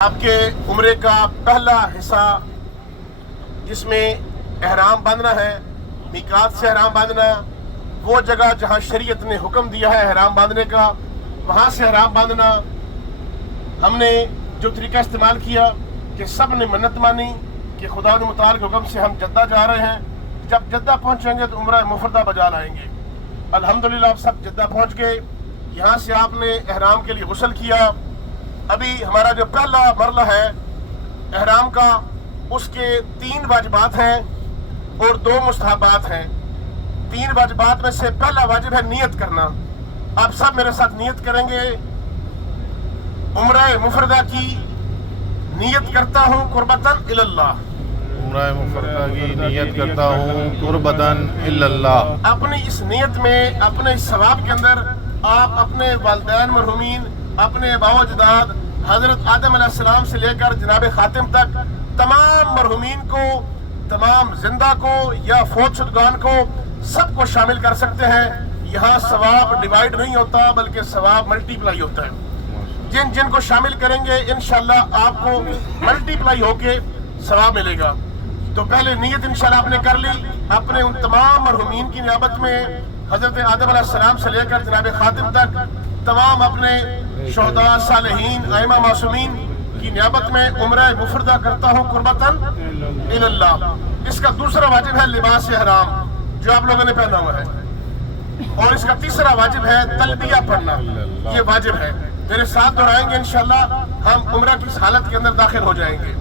आपके उम्रे का पहला हिस्सा जिसमें एहराम बांधना है, मीकात से एहराम बांधना, वो जगह जहाँ शरीयत ने हुक्म दिया है एहराम बांधने का, वहाँ से एहराम बांधना। हमने जो तरीका इस्तेमाल किया कि सब ने मन्नत मानी कि खुदा के मुतालिक हुक्म से हम जद्दा जा रहे हैं, जब जद्दा पहुँचेंगे तो उम्रा मुफरदा बजा लाएंगे। अल्हम्दुलिल्लाह आप सब जद्दा पहुँच गए। यहाँ से आपने एहराम के लिए गुस्ल किया। अभी हमारा जो पहला मरला है एहराम का, उसके 3 वाजिबात हैं और 2 मुस्तहबात हैं। 3 वाजिबात में से पहला वाजिब है नियत करना। आप सब मेरे साथ नियत करेंगे। उम्रा मुफरदा की नियत करता हूँ कुर्बतन इल्लल्लाह। उम्रा मुफरदा की नियत करता हूँ कुर्बतन इल्लल्लाह। अपनी इस नियत में, अपने इस सवाब के अंदर आप अपने वालिदैन मरहूमीन, अपने बाओजदाद हजरत आदम अलैहिस्सलाम से लेकर जनाब खातिम तक तमाम मरहूमीन को, तमाम जिंदा को या फौत शुदगान को, सबको शामिल कर सकते हैं। यहाँ सवाब डिवाइड नहीं होता बल्कि सवाब मल्टीप्लाई होता है। जिन जिन को शामिल करेंगे इंशाल्लाह आपको मल्टीप्लाई होके सवाब मिलेगा। तो पहले नियत इंशाल्लाह आपने कर ली। अपने उन तमाम मरहूमीन की नियाबत में हजरत आदम अलैहिस्सलाम से लेकर जनाब खातिम तक तमाम अपने शुहदा, सालिहीन, आइमा मासूमीन की नियाबत में उम्रा मुफरदा करता हूँ कुर्बतन इल्लल्लाह। इसका दूसरा वाजिब है लिबास एहराम, जो आप लोगों ने पहना हुआ है। और इसका तीसरा वाजिब है तलबिया पढ़ना। ये वाजिब है। मेरे साथ दोहराएंगे इंशाल्लाह। हम उम्रा की इस हालत के अंदर दाखिल हो जाएंगे।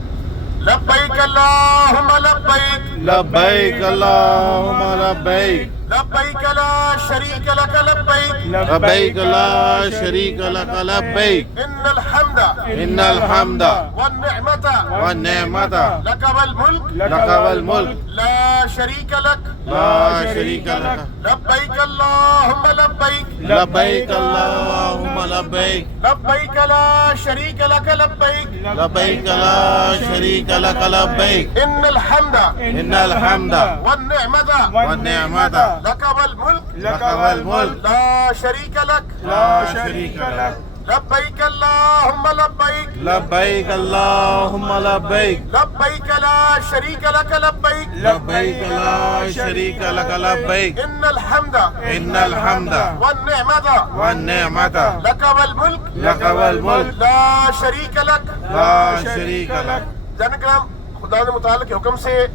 लब्बैक अल्लाहुम्मा लब्बैक, लब्बैक अल्लाहुम्मा लब्बैक, लब्बैक ला शरीक लक लब्बैक, लब्बैक ला शरीक लक लब्बैक, इन्नल हम्दा इन्नल हम्दा वन निअमता वन निअमता लक वल मुल्क लक वल मुल्क ला शरीक लक। ला शरीक लक। लब्बैक अल्लाहुम्मा लब्बैक, लब्बैक अल्लाहुम्मा लब्बैक, लब्बैक ला शरीक लक लब्बैक, लब्बैक ला शरीक लक लब्बैक, इन्नल हम्दा इन्नल हम्दा वन निअमता वन निअमता लक वल मुल्क लक वल मुल्क ला शरीक लक। ला शरीक लक। लब्बैक अल्लाहुम्मा लब्बैक, लब्बैक अल्लाहुम्मा लब्बैक, लब्बैक ला शरीक लक लब्बैक, लब्बैक ला शरीक लक लब्बैक, इन्नल हम्दा इन्नल हम्दा वन निअमता वन निअमता लक वल मुल्क लक वल मुल्क ला शरीक लक। ला शरीक लक। जनकराम, खुदा के मुतालिक हुक्म से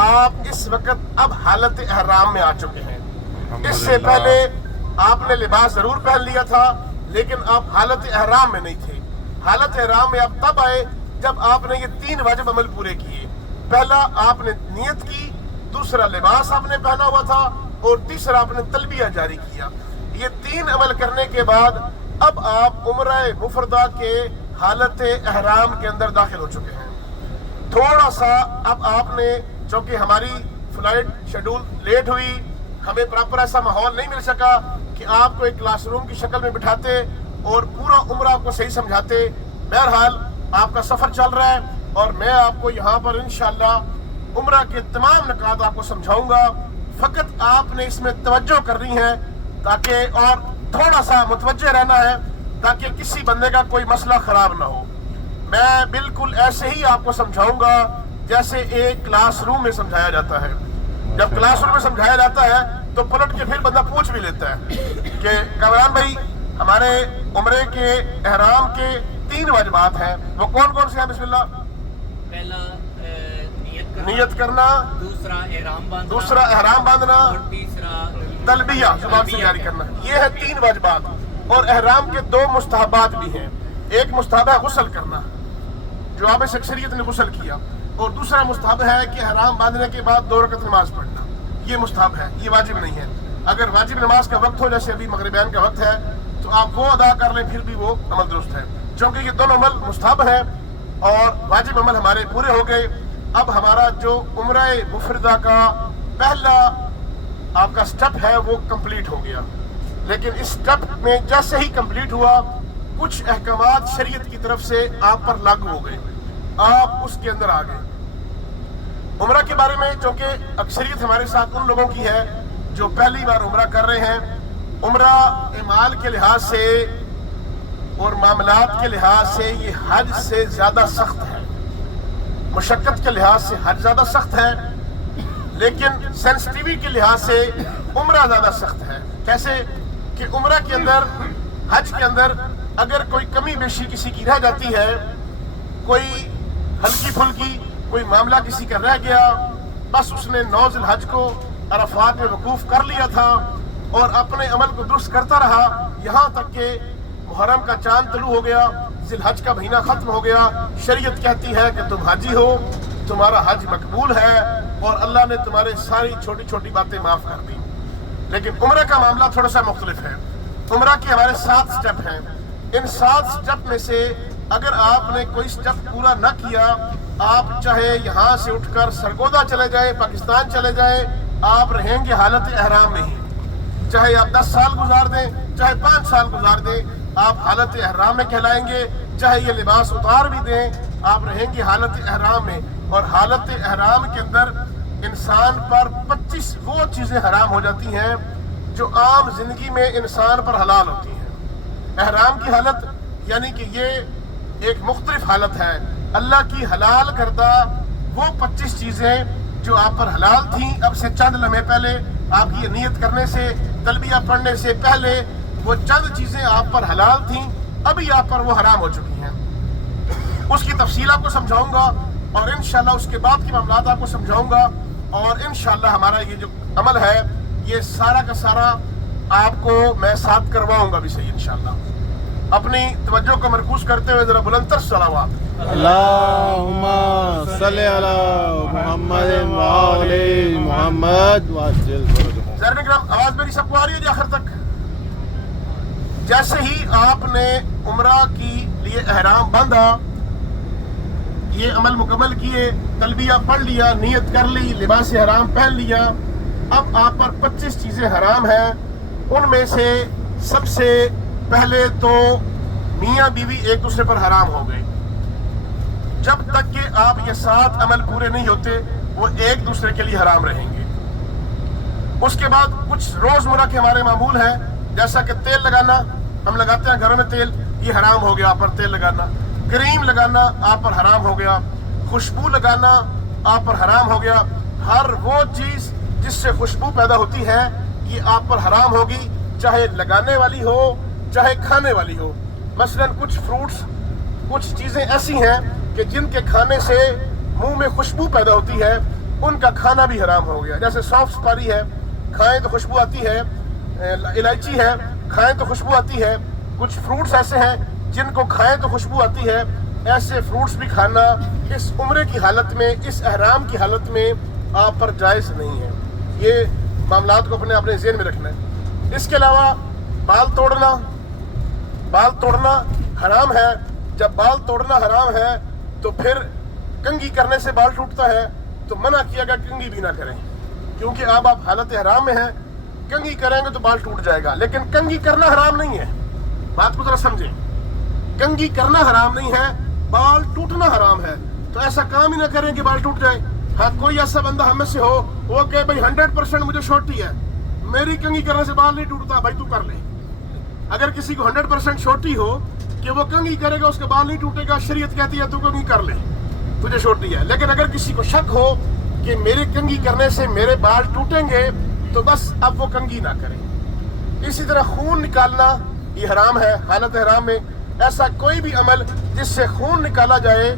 आप इस वक्त अब हालत एहराम में आ चुके हैं। इससे पहले आपने लिबास जरूर पहन लिया था लेकिन आप हालत एहराम में नहीं थे। हालत एहराम में आप तब आए जब आपने ये 3 वाजिब अमल पूरे किए। पहला आपने नियत की, दूसरा लिबास आपने पहना हुआ था और तीसरा आपने तलबिया जारी किया। ये 3 अमल करने के बाद अब आप उम्रा मुफरदा के हालत एहराम के अंदर दाखिल हो चुके हैं। थोड़ा सा अब आपने, चूंकि हमारी फ्लाइट शेड्यूल लेट हुई, हमें प्रॉपर ऐसा माहौल नहीं मिल सका कि आपको एक क्लासरूम की शक्ल में बिठाते और पूरा उम्रा आपको सही समझाते। बहरहाल आपका सफ़र चल रहा है और मैं आपको यहाँ पर इंशाल्लाह उम्रा के तमाम निकात आपको समझाऊंगा। फ़कत आपने इसमें तवज्जो करनी है ताकि, और थोड़ा सा मुतवज्जे रहना है ताकि किसी बंदे का कोई मसला ख़राब ना हो। मैं बिल्कुल ऐसे ही आपको समझाऊंगा जैसे एक क्लासरूम में समझाया जाता है। जब क्लासरूम में समझाया जाता है तो पलट के फिर बंदा पूछ भी लेता है कि कामरान भाई, हमारे उम्रे के एहराम के 3 वाजिबात हैं, वो कौन कौन से हैं? बिस्मिल्लाह। पहला नियत करना, दूसरा एहराम बांधना और तीसरा तलबिया जुबान से जारी करना। ये है 3 वाजिबात। और एहराम के 2 मुस्तहबात भी हैं। एक मुस्तहब है गुस्ल करना, जो आप शख्सियत ने गुस्ल किया, और दूसरा मुस्तहब है कि एहराम बांधने के बाद 2 रकत नमाज पढ़ना। ये मुस्तहब है, ये वाजिब नहीं है। अगर वाजिब नमाज का वक्त हो, जैसे अभी मगरिबान का वक्त है, तो आप वो अदा कर लें, फिर भी वो अमल दुरुस्त है। क्योंकि ये दोनों अमल मुस्तहब है और वाजिब अमल हमारे पूरे हो गए। अब हमारा जो उम्रा मुफरदा का पहला आपका स्टेप है वो कंप्लीट हो गया। लेकिन इस स्टेप में जैसे ही कंप्लीट हुआ, कुछ अहकामात शरीयत की तरफ से आप पर लागू हो गए, आप उसके अंदर आ गए। उम्रा के बारे में, चूंकि अक्सरियत हमारे साथ उन लोगों की है जो पहली बार उम्रा कर रहे हैं, उम्रा इमाल के लिहाज से اور معاملات کے لحاظ سے یہ حج سے زیادہ سخت ہے، مشقت کے لحاظ سے حج زیادہ سخت ہے، لیکن سینسٹیوٹی کے لحاظ سے عمرہ زیادہ سخت ہے۔ کیسے کہ عمرہ کے اندر، حج کے اندر اگر کوئی کمی بیشی کسی کی رہ جاتی ہے، کوئی ہلکی پھلکی کوئی معاملہ کسی کا رہ گیا، بس اس نے 9 ذی الحج کو عرفات میں وقوف کر لیا تھا اور اپنے عمل کو درست کرتا رہا یہاں تک کہ محرم کا چاند طلوع ہو گیا، ذی الحج کا مہینہ ختم ہو گیا، شریعت کہتی ہے کہ تم حاجی ہو، تمہارا حج مقبول ہے اور اللہ نے تمہارے ساری چھوٹی چھوٹی باتیں معاف کر دی۔ لیکن عمرہ کا معاملہ تھوڑا سا مختلف ہے۔ عمرہ کے ہمارے 7 سٹیپ ہیں، ان 7 سٹیپ میں سے اگر آپ نے کوئی سٹیپ پورا نہ کیا، آپ چاہے یہاں سے اٹھ کر سرگودا چلے جائیں، پاکستان چلے جائیں، آپ رہیں گے حالت احرام میں ہی، چاہے آپ 10 سال گزار دیں، چاہے 5 سال گزار دیں، آپ حالت احرام میں کہلائیں گے، چاہے یہ لباس اتار بھی دیں، آپ رہیں گے حالت احرام میں۔ اور حالت احرام کے اندر انسان پر 25 وہ چیزیں حرام ہو جاتی ہیں جو عام زندگی میں انسان پر حلال ہوتی ہیں۔ احرام کی حالت یعنی کہ یہ ایک مختلف حالت ہے، اللہ کی حلال کردہ وہ 25 چیزیں جو آپ پر حلال تھیں، اب سے چند لمحے پہلے آپ کی یہ نیت کرنے سے، تلبیہ پڑھنے سے پہلے وہ چند چیزیں آپ پر حلال تھیں، ابھی آپ پر وہ حرام ہو چکی ہیں۔ اس کی تفصیل آپ کو سمجھاؤں گا اور انشاءاللہ اس کے بعد کی معاملات آپ کو سمجھاؤں گا، اور انشاءاللہ ہمارا یہ جو عمل ہے یہ سارا کا سارا آپ کو میں ساتھ کرواؤں گا بھی صحیح انشاءاللہ۔ اپنی توجہ کو مرکوز کرتے ہوئے ذرا بلند تر صلوات۔ اللہم صلی علی محمد وآل محمد وعجل فرجهم۔ زائرین کرام، آواز میری سب کو آ رہی ہے جی آخر تک؟ جیسے ہی آپ نے عمرہ کی لیے احرام باندھا، یہ عمل مکمل کیے، تلبیہ پڑھ لیا، نیت کر لی، لباس حرام پہن لیا، اب آپ پر 25 چیزیں حرام ہیں۔ ان میں سے سب سے پہلے تو میاں بیوی ایک دوسرے پر حرام ہو گئے۔ جب تک کہ آپ یہ 7 عمل پورے نہیں ہوتے وہ ایک دوسرے کے لیے حرام رہیں گے۔ اس کے بعد کچھ روزمرہ کے ہمارے معمول ہیں، جیسا کہ تیل لگانا، ہم لگاتے ہیں گھروں میں تیل، یہ حرام ہو گیا آپ پر تیل لگانا۔ کریم لگانا آپ پر حرام ہو گیا، خوشبو لگانا آپ پر حرام ہو گیا۔ ہر وہ چیز جس سے خوشبو پیدا ہوتی ہے یہ آپ پر حرام ہوگی، چاہے لگانے والی ہو چاہے کھانے والی ہو۔ مثلا کچھ فروٹس، کچھ چیزیں ایسی ہیں کہ جن کے کھانے سے منہ میں خوشبو پیدا ہوتی ہے، ان کا کھانا بھی حرام ہو گیا۔ جیسے سونف سپاری ہے، کھائیں تو خوشبو آتی ہے، الائچی ہے، کھائیں تو خوشبو آتی ہے۔ کچھ فروٹس ایسے ہیں جن کو کھائیں تو خوشبو آتی ہے، ایسے فروٹس بھی کھانا اس عمرے کی حالت میں، اس احرام کی حالت میں آپ پر جائز نہیں ہے۔ یہ معاملات کو اپنے ذہن میں رکھنا ہے۔ اس کے علاوہ بال توڑنا حرام ہے۔ جب بال توڑنا حرام ہے تو پھر کنگھی کرنے سے بال ٹوٹتا ہے، تو منع کیا گیا کنگھی بھی نہ کریں، کیونکہ اب آپ حالت احرام میں ہیں، کنگھی کریں گے تو بال ٹوٹ جائے گا۔ لیکن کنگھی کرنا حرام نہیں ہے، بات کو ذرا سمجھیں، کنگھی کرنا حرام نہیں ہے، بال ٹوٹنا حرام ہے۔ تو ایسا کام ہی نہ کریں کہ بال ٹوٹ جائے۔ ہاں کوئی ایسا بندہ ہم میں سے ہو وہ کہ بھائی 100% مجھے شورٹی ہے، میری کنگھی کرنے سے بال نہیں ٹوٹتا، بھائی تو کر لے۔ اگر کسی کو 100% شورٹی ہو کہ وہ کنگھی کرے گا اس کے بال نہیں ٹوٹے گا، شریعت کہتی ہے تو کنگھی کر لے، تجھے شورٹی ہے۔ لیکن اگر کسی کو شک ہو کہ میری کنگھی کرنے سے میرے بال ٹوٹیں گے تو بس اب وہ کنگھی نہ کریں۔ اسی طرح خون نکالنا یہ حرام ہے حالت حرام میں۔ ایسا کوئی بھی عمل جس سے خون نکالا جائے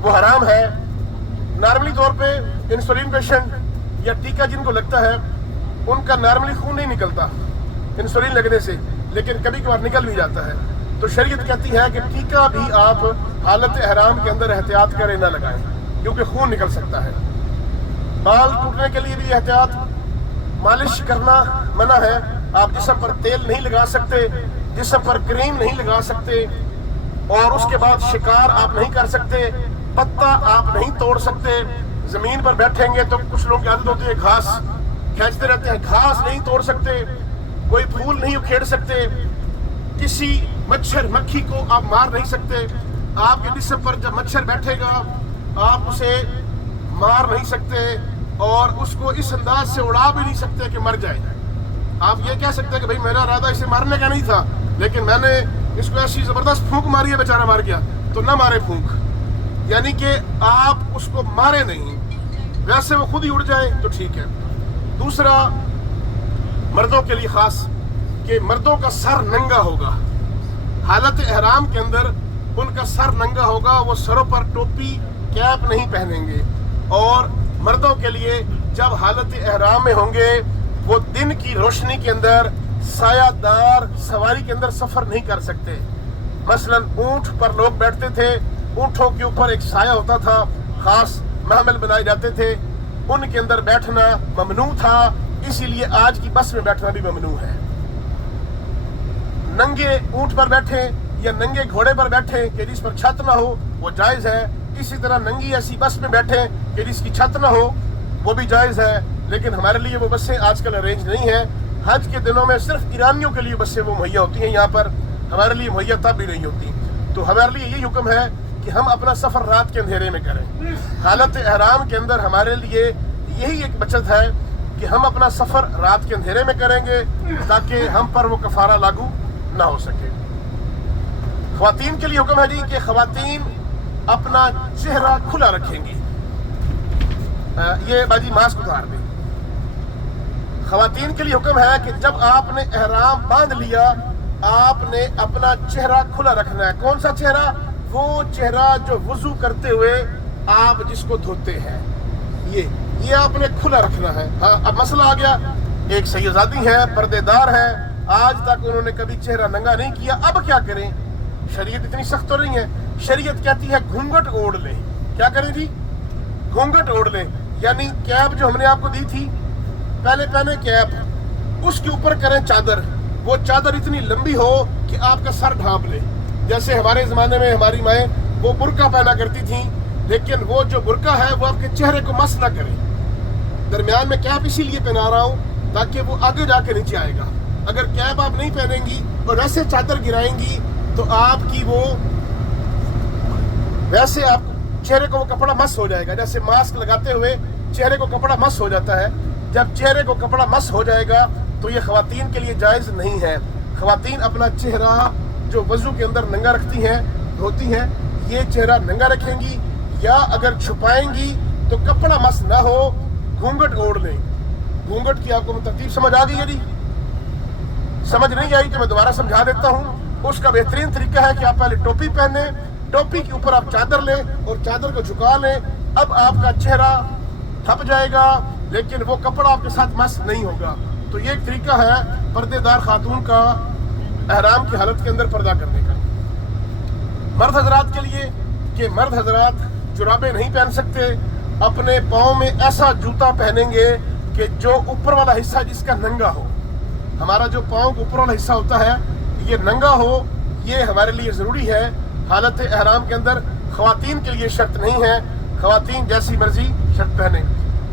وہ حرام ہے۔ نارملی طور پہ انسولین پیشنٹ یا ٹیکہ جن کو لگتا ہے ان کا نارملی خون نہیں نکلتا انسولین لگنے سے، لیکن کبھی کبھار نکل بھی جاتا ہے۔ تو شریعت کہتی ہے کہ ٹیکہ بھی آپ حالت احرام کے اندر احتیاط کریں، نہ لگائیں، کیونکہ خون نکل سکتا ہے۔ بال ٹوٹنے کے لیے بھی احتیاط، مالش کرنا منع ہے۔ آپ جسم پر تیل نہیں لگا سکتے، جسم پر کریم نہیں لگا سکتے، اور اس کے بعد شکار آپ نہیں کر سکتے، پتا آپ نہیں توڑ سکتے۔ زمین پر بیٹھیں گے تو کچھ لوگ کی عادت ہوتی ہے گھاس کھینچتے رہتے ہیں، گھاس نہیں توڑ سکتے، کوئی پھول نہیں اکھیڑ سکتے، کسی مچھر مکھی کو آپ مار نہیں سکتے۔ آپ کے جسم پر جب مچھر بیٹھے گا آپ اسے مار نہیں سکتے، اور اس کو اس انداز سے اڑا بھی نہیں سکتے کہ مر جائے۔ آپ یہ کہہ سکتے کہ بھئی میرا ارادہ اسے مارنے کا نہیں تھا، لیکن میں نے इसको ऐसी ज़बरदस्त फूंक मारी है, बेचारा मर गया, तो ना मारे फूंक, यानी कि आप उसको मारे नहीं, वैसे वो खुद ही उड़ जाए तो ठीक है। दूसरा, मर्दों के लिए ख़ास कि मर्दों का सर नंगा होगा, हालत एहराम के अंदर उनका सर नंगा होगा, वो सरों पर टोपी कैप नहीं पहनेंगे। और मर्दों के लिए जब हालत एहराम में होंगे वो दिन की रोशनी के अंदर सायादार सवारी के अंदर सफ़र नहीं कर सकते। मसलन ऊँट पर लोग बैठते थे, ऊँटों के ऊपर एक साया होता था, ख़ास महमल बनाए जाते थे, उनके अंदर बैठना ममनू था, इसीलिए आज की बस में बैठना भी ममनू है। नंगे ऊँट पर बैठे या नंगे घोड़े पर बैठे कि जिस पर छत ना हो, वो जायज़ है। इसी तरह नंगी ऐसी बस में बैठे कि जिसकी छत ना हो, वो भी जायज़ है। लेकिन हमारे लिए वो बसें आजकल अरेंज नहीं है। हज के दिनों में सिर्फ ईरानियों के लिए बसें वो मुहैया होती हैं, यहाँ पर हमारे लिए मुहैया तब भी नहीं होती। तो हमारे लिए यही हुक्म है कि हम अपना सफ़र रात के अंधेरे में करें। हालत एहराम के अंदर हमारे लिए यही एक बचत है कि हम अपना सफ़र रात के अंधेरे में करेंगे ताकि हम पर वो कफ़ारा लागू ना हो सके। ख़वातीन के लिए हुक्म है जी कि ख़वातीन अपना चेहरा खुला रखेंगी। ये बाजी मास्क उतार दें। ख़वातीन के लिए हुक्म है कि जब आपने एहराम बांध लिया, आपने अपना चेहरा खुला रखना है। कौन सा चेहरा? वो चेहरा जो वुज़ू करते हुए आप जिसको धोते हैं, ये आपने खुला रखना है। हाँ, अब मसला आ गया, एक सैयदादी है, पर्देदार है, आज तक उन्होंने कभी चेहरा नंगा नहीं किया, अब क्या करें? शरीयत इतनी सख्त तो नहीं है। शरीयत कहती है घूंघट ओढ़ लें। क्या करें जी? घूंघट ओढ़ लें, यानी कैप जो हमने आपको दी थी, पहले पहने कैप, उसके ऊपर करें चादर। वो चादर इतनी लंबी हो कि आपका सर ढांप ले। जैसे हमारे ज़माने में हमारी माएँ वो बुर्का पहना करती थी, लेकिन वो जो बुर्का है वो आपके चेहरे को मस ना करे। दरमियान में कैप इसीलिए पहना रहा हूँ ताकि वो आगे जाके नीचे आएगा। अगर कैप आप नहीं पहनेंगी और ऐसे चादर गिराएंगी तो आपकी वो वैसे आप चेहरे को वो कपड़ा मस हो जाएगा। जैसे मास्क लगाते हुए चेहरे को कपड़ा मस हो जाता है, जब चेहरे को कपड़ा मस हो जाएगा तो ये ख़वातीन के लिए जायज़ नहीं है। ख़वातीन अपना चेहरा जो वज़ू के अंदर नंगा रखती हैं, धोती हैं, ये चेहरा नंगा रखेंगी, या अगर छुपाएंगी तो कपड़ा मस ना हो, घूंघट ओढ़ लें। घूंघट की आपको तरतीब समझ आ गई है जी? समझ नहीं आई तो मैं दोबारा समझा देता हूँ। उसका बेहतरीन तरीका है कि आप पहले टोपी पहने, टोपी के ऊपर आप चादर लें और चादर को झुका लें। अब आपका चेहरा थप जाएगा, लेकिन वो कपड़ा आपके साथ मस नहीं होगा। तो ये एक तरीका है पर्देदार खातून का एहराम की हालत के अंदर पर्दा करने का। मर्द हजरात के लिए कि मर्द हजरात जुराबें नहीं पहन सकते, अपने पाँव में ऐसा जूता पहनेंगे कि जो ऊपर वाला हिस्सा जिसका नंगा हो। हमारा जो पाँव का ऊपर वाला हिस्सा होता है ये नंगा हो, ये हमारे लिए ज़रूरी है हालत एहराम के अंदर। ख़वातीन के लिए शर्त नहीं है, ख़वातीन जैसी मर्जी शर्ट पहने।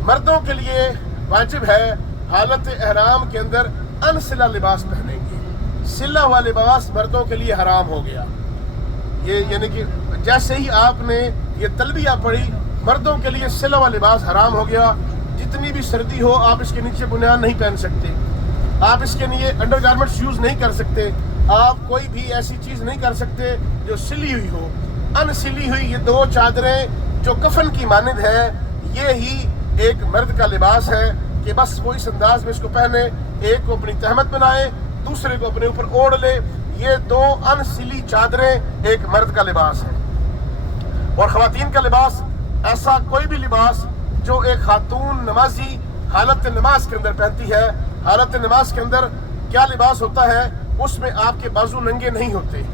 मर्दों के लिए वाजिब है हालत एहराम के अंदर अनसिला लिबास पहनेंगे। सिला हुआ लिबास मर्दों के लिए हराम हो गया। ये यानी कि जैसे ही आपने ये तलबिया पढ़ी, मर्दों के लिए सिला हुआ लिबास हराम हो गया। जितनी भी सर्दी हो आप इसके नीचे बुनियान नहीं पहन सकते, आप इसके लिए अंडर गारमेंट्स यूज़ नहीं कर सकते, आप कोई भी ऐसी चीज़ नहीं कर सकते जो सिली हुई हो। अनसिली हुई ये दो चादरें जो कफन की मानद है, ये ही एक मर्द का लिबास है कि बस वो इस अंदाज में इसको पहने, एक को अपनी तहमत बनाए, दूसरे को अपने ऊपर ओढ़ ले। ये दो अनसिली चादरें एक मर्द का लिबास है। और ख़वातीन का लिबास ऐसा कोई भी लिबास जो एक खातून नमाजी हालत नमाज के अंदर पहनती है। हालत नमाज के अंदर क्या लिबास होता है? उसमें आपके बाजू नंगे नहीं होते,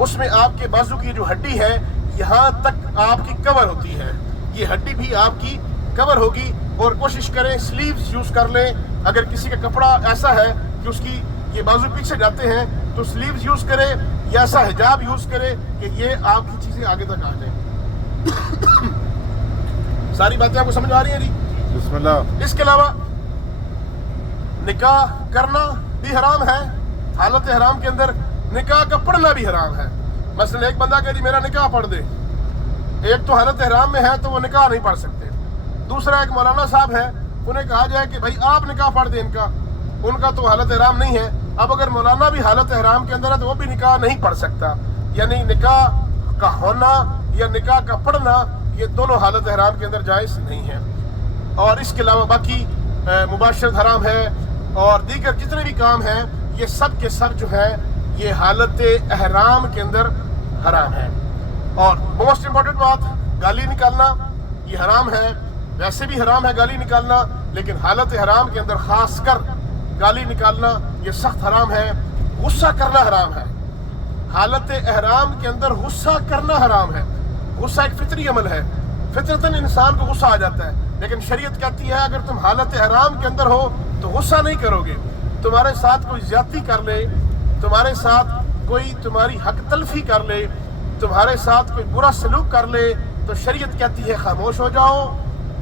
उसमें आपके बाजू की जो हड्डी है यहाँ तक आपकी कवर होती है, ये हड्डी भी आपकी कवर होगी। और कोशिश करें स्लीव्स यूज़ कर लें। अगर किसी का कपड़ा ऐसा है कि उसकी ये बाजू पीछे जाते हैं तो स्लीव्स यूज़ करें, या ऐसा हिजाब यूज़ करें कि ये आपकी चीज़ें आगे तक आ जाएं। सारी बातें आपको समझ आ रही हैं जी? बिस्मिल्लाह। इसके अलावा निकाह करना भी हराम है। हालत हराम के अंदर निकाह का पढ़ना भी हराम है। मसलन एक बंदा कह दी मेरा निकाह पढ़ दे, एक तो हालत हराम में है तो वो निकाह नहीं पढ़ सकते। दूसरा एक मौलाना साहब है, उन्हें कहा जाए कि भाई आप निकाह पढ़ दें इनका, उनका तो हालत हराम नहीं है, اب اگر مولانا بھی حالت احرام کے اندر ہے تو وہ بھی نکاح نہیں پڑھ سکتا، یعنی نکاح کا ہونا یا نکاح کا پڑھنا یہ دونوں حالت احرام کے اندر جائز نہیں ہے۔ اور اس کے علاوہ باقی مباشرت حرام ہے اور دیگر جتنے بھی کام ہیں یہ سب کے سب جو ہے یہ حالت احرام کے اندر حرام ہے۔ اور موسٹ امپورٹنٹ بات، گالی نکالنا یہ حرام ہے، ویسے بھی حرام ہے گالی نکالنا، لیکن حالت احرام کے اندر خاص کر گالی نکالنا یہ سخت حرام ہے۔ غصہ کرنا حرام ہے، حالت احرام کے اندر غصہ کرنا حرام ہے۔ غصہ ایک فطری عمل ہے، فطرتاً انسان کو غصہ آ جاتا ہے، لیکن شریعت کہتی ہے اگر تم حالت احرام کے اندر ہو تو غصہ نہیں کرو گے۔ تمہارے ساتھ کوئی زیادتی کر لے، تمہارے ساتھ کوئی تمہاری حق تلفی کر لے، تمہارے ساتھ کوئی برا سلوک کر لے تو شریعت کہتی ہے خاموش ہو جاؤ،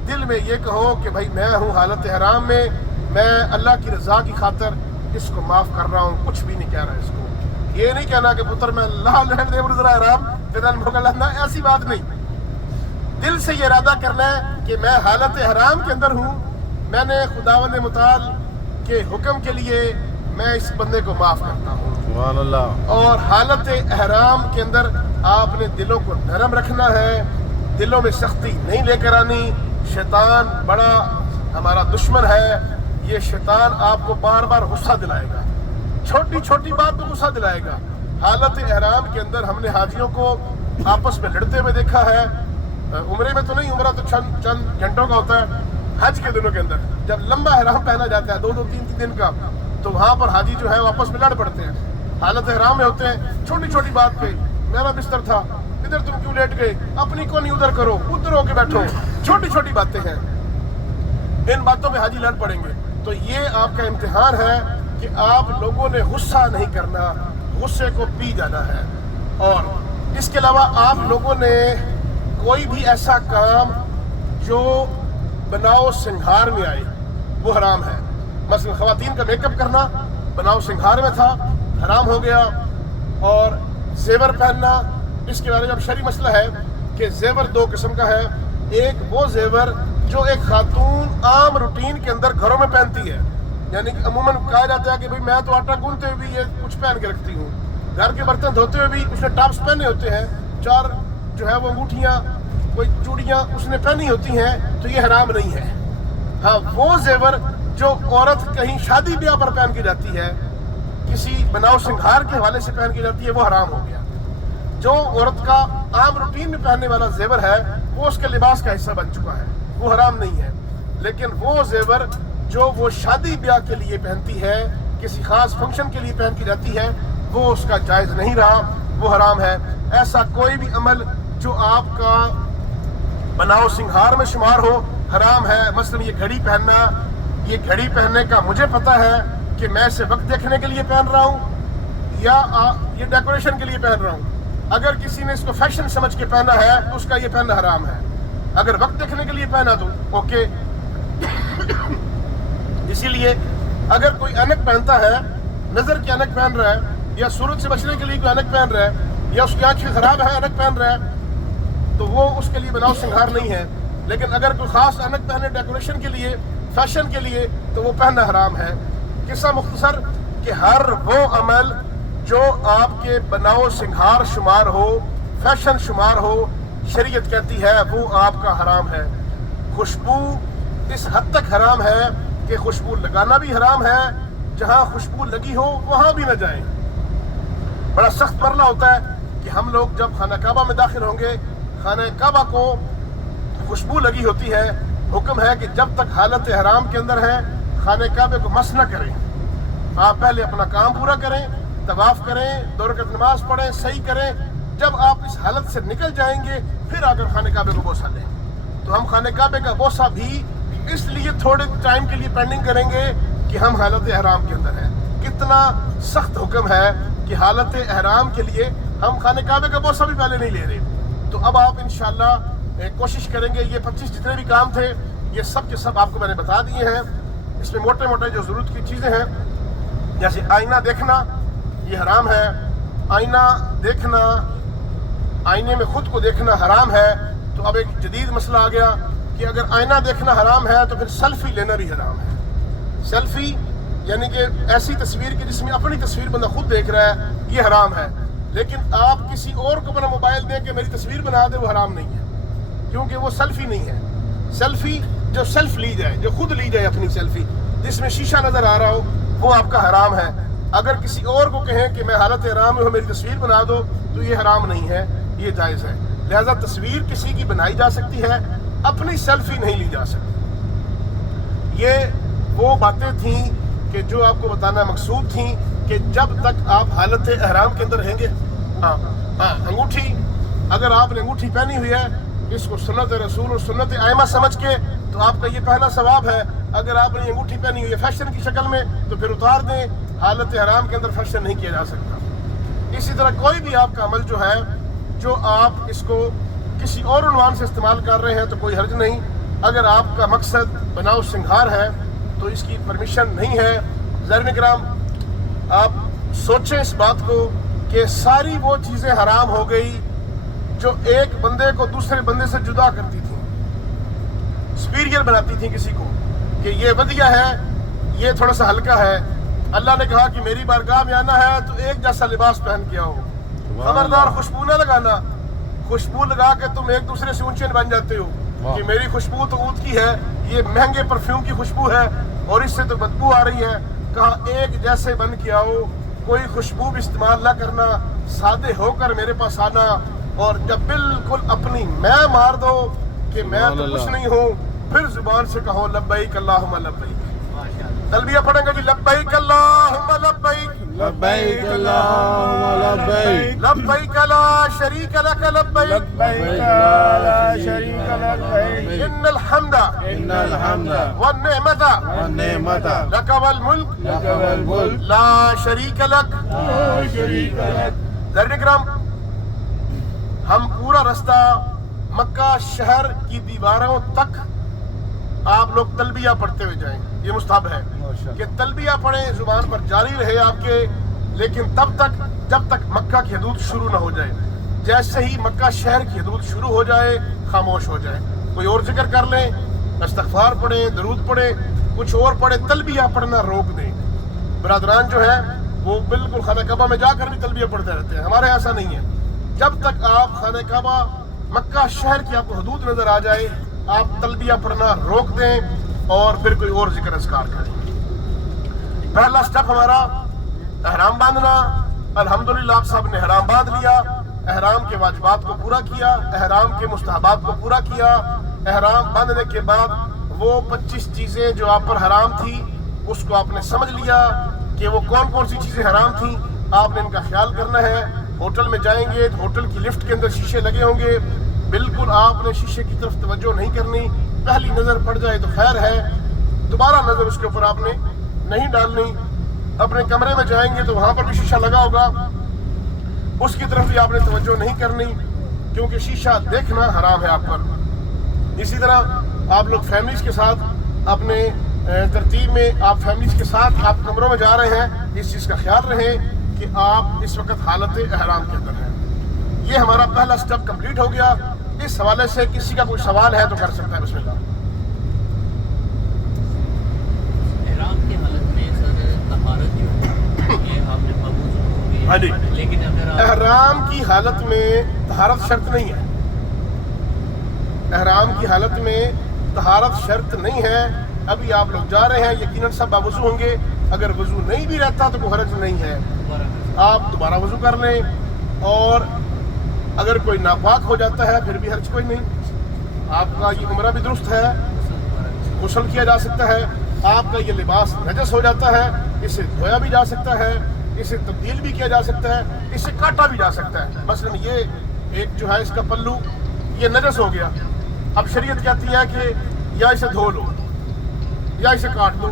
دل میں یہ کہو کہ بھائی میں ہوں حالت احرام میں، میں اللہ کی رضا کی خاطر اس کو معاف کر رہا ہوں، کچھ بھی نہیں کہہ رہا اس کو۔ یہ نہیں کہنا کہ پتر میں اللہ لہن دے برزرہ احرام تیران بھگلنا، ایسی بات نہیں۔ دل سے یہ ارادہ کرنا ہے کہ میں حالت احرام کے اندر ہوں، میں نے خداوند متعال کے حکم کے لیے میں اس بندے کو معاف کرتا ہوں۔ سبحان اللہ۔ اور حالت احرام کے اندر آپ نے دلوں کو نرم رکھنا ہے، دلوں میں سختی نہیں لے کر آنی۔ شیطان بڑا ہمارا دشمن ہے، یہ شیطان آپ کو بار بار غصہ دلائے گا، چھوٹی چھوٹی بات پہ غصہ دلائے گا۔ حالت احرام کے اندر ہم نے حاجیوں کو آپس میں لڑتے ہوئے دیکھا ہے، عمرے میں تو نہیں، عمرہ تو چند گھنٹوں کا ہوتا ہے، حج کے دنوں کے اندر جب لمبا احرام پہنا جاتا ہے 2-2 3 دن کا، تو وہاں پر حاجی جو ہے وہ آپس میں لڑ پڑتے ہیں، حالت احرام میں ہوتے ہیں، چھوٹی چھوٹی بات پہ میرا بستر تھا ادھر تم کیوں لیٹ گئے، اپنی کو نہیں ادھر کرو، ادھر ہو کے بیٹھو، چھوٹی چھوٹی باتیں ہیں، ان باتوں پہ حاجی لڑ پڑیں گے۔ تو یہ آپ کا امتحان ہے کہ آپ لوگوں نے غصہ نہیں کرنا، غصے کو پی جانا ہے۔ اور اس کے علاوہ آپ لوگوں نے کوئی بھی ایسا کام جو بناؤ سنگھار میں آئے وہ حرام ہے۔ مثلا خواتین کا میک اپ کرنا بناؤ سنگھار میں تھا، حرام ہو گیا۔ اور زیور پہننا، اس کے بارے میں اب شرعی مسئلہ ہے کہ زیور 2 قسم کا ہے، ایک وہ زیور جو ایک خاتون عام روٹین کے اندر گھروں میں پہنتی ہے، یعنی کہ عموماً کہا جاتا ہے کہ بھئی میں تو آٹا گوندتے ہوئے بھی یہ کچھ پہن کے رکھتی ہوں، گھر کے برتن دھوتے ہوئے بھی اس نے ٹاپس پہنے ہوتے ہیں، 4 جو ہے وہ انگوٹھیاں کوئی چوڑیاں اس نے پہنی ہوتی ہیں، تو یہ حرام نہیں ہے۔ ہاں وہ زیور جو عورت کہیں شادی بیاہ پر پہن کے جاتی ہے، کسی بناؤ سنگھار کے حوالے سے پہن کے جاتی ہے، وہ حرام ہو گیا۔ جو عورت کا عام روٹین میں پہننے والا زیور ہے وہ اس کے لباس کا حصہ بن چکا ہے، وہ حرام نہیں ہے۔ لیکن وہ زیور جو وہ شادی بیاہ کے لیے پہنتی ہے، کسی خاص فنکشن کے لیے پہن کے جاتی ہے، وہ اس کا جائز نہیں رہا، وہ حرام ہے۔ ایسا کوئی بھی عمل جو آپ کا بناؤ سنگھار میں شمار ہو حرام ہے۔ مثلا یہ گھڑی پہننا، یہ گھڑی پہننے کا مجھے پتا ہے کہ میں اسے وقت دیکھنے کے لیے پہن رہا ہوں یا یہ ڈیکوریشن کے لیے پہن رہا ہوں۔ اگر کسی نے اس کو فیشن سمجھ کے پہنا ہے تو اس کا یہ پہننا حرام ہے۔ اگر وقت دیکھنے کے لیے پہنا تو اوکے۔ اسی لیے اگر کوئی اینک پہنتا ہے، نظر کی اینک پہن رہا ہے، یا سورج سے بچنے کے لیے کوئی اینک پہن رہا ہے، یا اس کی آنکھیں خراب ہے اینک پہن رہا ہے، تو وہ اس کے لیے بناؤ سنگھار نہیں ہے۔ لیکن اگر کوئی خاص اینک پہنے ڈیکوریشن کے لیے، فیشن کے لیے، تو وہ پہننا حرام ہے۔ قصہ مختصر کہ ہر وہ عمل جو آپ کے بناؤ سنگھار شمار ہو، فیشن شمار ہو، شریعت کہتی ہے وہ آپ کا حرام ہے۔ خوشبو اس حد تک حرام ہے کہ خوشبو لگانا بھی حرام ہے، جہاں خوشبو لگی ہو وہاں بھی نہ جائیں۔ بڑا سخت مرحلہ ہوتا ہے کہ ہم لوگ جب خانہ کعبہ میں داخل ہوں گے، خانہ کعبہ کو خوشبو لگی ہوتی ہے، حکم ہے کہ جب تک حالت احرام کے اندر ہے خانہ کعبے کو مس نہ کریں۔ آپ پہلے اپنا کام پورا کریں، طواف کریں، 2 رکعت نماز پڑھیں، صحیح کریں۔ جب آپ اس حالت سے نکل جائیں گے پھر آ کر خانہ کعبے کو بوسہ لیں۔ تو ہم خانہ کعبے کا بوسہ بھی اس لیے تھوڑے ٹائم کے لیے پینڈنگ کریں گے کہ ہم حالت احرام کے اندر ہیں۔ کتنا سخت حکم ہے کہ حالت احرام کے لیے ہم خانہ کعبے کا بوسہ بھی پہلے نہیں لے رہے۔ تو اب آپ انشاءاللہ کوشش کریں گے، یہ 25 جتنے بھی کام تھے یہ سب کے سب آپ کو میں نے بتا دیے ہیں۔ اس میں موٹے موٹے جو ضرورت کی چیزیں ہیں، جیسے آئینہ دیکھنا یہ حرام ہے، آئینہ دیکھنا، آئینے میں خود کو دیکھنا حرام ہے۔ تو اب ایک جدید مسئلہ آ گیا کہ اگر آئینہ دیکھنا حرام ہے تو پھر سیلفی لینا بھی حرام ہے۔ سیلفی यानी कि ऐसी तस्वीर की जिसमें अपनी तस्वीर बंदा खुद देख रहा है, ये हराम है। लेकिन आप किसी और को अपना मोबाइल दें कि मेरी तस्वीर बना दे, वो हराम नहीं है, क्योंकि वो सेल्फी नहीं है। सेल्फी जो सेल्फ ली जाए, जो खुद ली जाए अपनी सेल्फी, जिसमें शीशा नज़र आ रहा हो, वो आपका हराम है। अगर किसी और को कहें कि मैं हालत हराम में हूँ, मेरी तस्वीर बना दो, तो ये हराम नहीं है, ये जायज़ है। लिहाजा तस्वीर किसी की बनाई जा सकती है, अपनी सेल्फी नहीं ली जा सकती। ये वो बातें थी कि जो आपको बताना मकसूद थी कि जब तक आप हालत एहराम के अंदर रहेंगे, अंगूठी, अगर आपने अंगूठी पहनी हुई है, इसको सुन्नत रसूल और सुन्नत आइमा समझ के, तो आपका ये पहला सवाब है। अगर आपने अंगूठी पहनी हुई है फैशन की शक्ल में, तो फिर उतार दें। हालत एहराम के अंदर फैशन नहीं किया जा सकता। इसी तरह कोई भी आपका अमल जो है, जो आप इसको किसी और उन्वान से इस्तेमाल कर रहे हैं, तो कोई हर्ज नहीं। अगर आपका मकसद बनाओ सिंगार है, तो इसकी परमिशन नहीं है। ज़ाहिरीन इकराम, आप सोचें इस बात को कि सारी वो चीज़ें हराम हो गई जो एक बंदे को दूसरे बंदे से जुदा करती थी, सुपीरियर बनाती थी किसी को, कि ये वधिया है, ये थोड़ा सा हल्का है। अल्लाह ने कहा कि मेरी बारगाह में आना है तो एक जैसा लिबास पहन के आओ, खबरदार खुशबू न लगाना। खुशबू लगा के तुम एक दूसरे से ऊंचे बन जाते हो कि मेरी खुशबू तो ऊद की है, ये महंगे परफ्यूम की खुशबू है और इससे तो बदबू आ रही है। कहा एक जैसे बन के आओ, कोई खुशबू भी इस्तेमाल ना करना, सादे होकर मेरे पास आना, और जब बिल्कुल अपनी मैं मार दो कि मैं तो कुछ नहीं हूँ, फिर जुबान से कहो लब्बैक अल्लाहुम्मा लब्बैक। तलबिया पढ़ेंगे जी, लब्बैक अल्लाहुम्मा लब्बैक, लब्बैक अल्लाहुम्मा लब्बैक, लब्बैक ला शरीक लक लब्बैक, लब्बैक ला शरीक लक, इन्नल हम्दा इन्नल हम्दा वन नेमता वन्निअमता लक वल मुल्क लक वल मुल्क ला शरीक लक। ला शरीक लक। ज़ाहिरीन इकराम, हम पूरा रास्ता मक्का शहर की दीवारों तक आप लोग तलबिया पढ़ते हुए जाएं। ये मुस्तहब है कि तलबिया पढ़ें, जुबान पर जारी रहे आपके, लेकिन तब तक जब तक मक्का की हदूद शुरू ना हो जाए। जैसे ही मक्का शहर की हदूद शुरू हो जाए, खामोश हो जाए, कोई और जिक्र कर लें, इस्तग़फ़ार पढ़ें, दरूद पढ़ें, कुछ और पढ़ें, तलबिया पढ़ना रोक दें। बरादरान जो है वो बिल्कुल खाना काबा में जाकर भी तलबिया पढ़ते रहते हैं, हमारे ऐसा नहीं है। जब तक आप खाना काबा मक्का शहर की आपको हदूद नजर आ जाए, आप तलबिया पढ़ना रोक दें और फिर कोई और जिक्र अस्कार करें। पहला स्टेप हमारा एहराम बांधना। अल्हम्दुलिल्लाह आप सब ने एहराम बांध लिया, एहराम के वाजिबात को पूरा किया, एहराम के मुस्तहबात को पूरा किया। एहराम बांधने के बाद वो 25 चीज़ें जो आप पर हराम थी, उसको आपने समझ लिया कि वो कौन कौन सी चीज़ें हराम थी। आपने इनका ख्याल करना है। होटल में जाएंगे तो होटल की लिफ्ट के अंदर शीशे लगे होंगे, बिल्कुल आपने शीशे की तरफ तवज्जो नहीं करनी। पहली नज़र पड़ जाए तो खैर है, दोबारा नज़र उसके ऊपर आपने नहीं डालनी। अपने कमरे में जाएंगे तो वहाँ पर भी शीशा लगा होगा, उसकी तरफ भी आपने तवज्जो नहीं करनी, क्योंकि शीशा देखना हराम है आप पर। इसी तरह आप लोग फैमिलीज के साथ अपने तरतीब में, आप फैमिलीज के साथ आप कमरों में जा रहे हैं, इस चीज़ का ख्याल रहें कि आप इस वक्त हालत एहराम के अंदर हैं। ये हमारा पहला स्टेप कंप्लीट हो गया। इस हवाले से किसी का कोई सवाल है तो कर सकता है, बिस्मिल्लाह। एहराम की हालत में सर तहारत जो है, ये आपने मबूज़ हाँ जी, लेकिन अगर आप एहराम की हालत में तहारत शर्त नहीं है। एहराम की हालत में तहारत शर्त नहीं है। अभी आप लोग जा रहे हैं, यकीनन सब बावजू होंगे। अगर वजू नहीं भी रहता तो कोई हरज नहीं है, आप दोबारा वजू कर लें। और अगर कोई नापाक हो जाता है फिर भी हर्ज कोई नहीं। आपका ये उम्रा भी दुरुस्त है, गुस्ल किया जा सकता है। आपका ये लिबास नजस हो जाता है, इसे धोया भी जा सकता है, इसे तब्दील भी किया जा सकता है, इसे काटा भी जा सकता है। मसलन ये एक जो है इसका पल्लू ये नजस हो गया, अब शरीयत कहती है कि या इसे धो लो या इसे काट लो,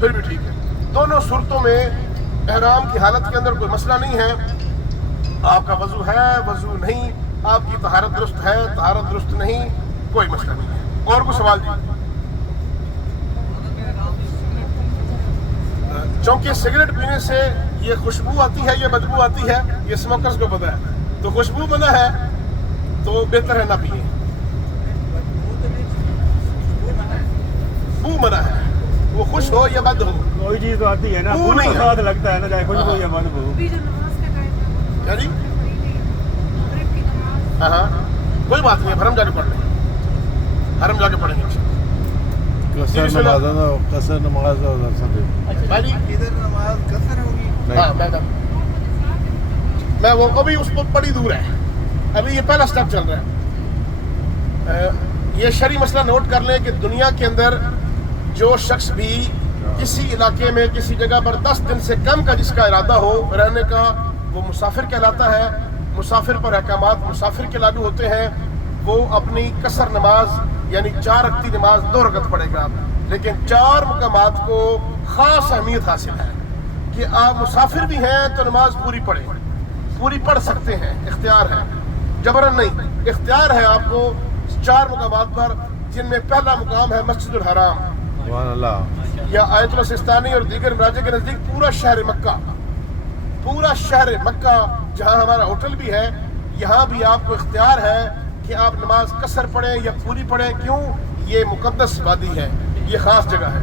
फिर भी ठीक है। दोनों सूरतों में एहराम की हालत के अंदर कोई मसला नहीं है। आपका वजू है, वजू नहीं, आपकी तहारत दुरुस्त है, तहारत दुरुस्त नहीं, कोई मसला नहीं है। और कोई सवाल जी? चूंकि सिगरेट पीने से ये खुशबू आती है, ये बदबू आती है, ये स्मोकर्स को पता है, तो खुशबू मना है तो बेहतर है ना पिए। बू मना है, वो खुश हो या बद हो, कोई चीज तो आती है ना, वो फूल नहीं तो है। स्वाद लगता है ना, चाहे खुशबू या बदबू। अभी जो नमाज का टाइम है, क्या जी? मगरिब की नमाज हाँ हाँ, कोई बात नहीं, हरम जाके पढ़ लेंगे, हरम जाके पढ़ेंगे कसर नमाज है ना, कसर नमाज है संदीप भाई जी। इधर नमाज कसर होगी। हाँ मैं वो अभी उस पर बड़ी दूर है, अभी ये पहला स्टेप चल रहा है। ये शरी मसला नोट कर लें कि दुनिया के अंदर जो शख्स भी किसी इलाके में किसी जगह पर 10 दिन से कम का जिसका इरादा हो रहने का, वो मुसाफिर कहलाता है। मुसाफिर पर अहकामात मुसाफिर के लागू होते हैं। वो अपनी कसर नमाज यानी 4 रकती नमाज 2 रकत पढ़ेगा, लेकिन 4 मुकामात को ख़ास अहमियत हासिल है कि आप मुसाफिर भी हैं तो नमाज पूरी पढ़ें, पूरी पढ़ सकते हैं, इख्तियार है, जबरन नहीं, इख्तियार है आपको 4 मुकामात पर, जिनमें पहला मुकाम है मस्जिदुल हराम सुभान अल्लाह या आयतुल सिस्तानी और दीगर मराजे के नज़दीक पूरा शहर मक्का, पूरा शहर मक्का जहाँ हमारा होटल भी है, यहाँ भी आपको इख्तियार है कि आप नमाज कसर पढ़ें या पूरी पढ़ें। क्यों? ये मुकद्दस वादी है, ये ख़ास जगह है।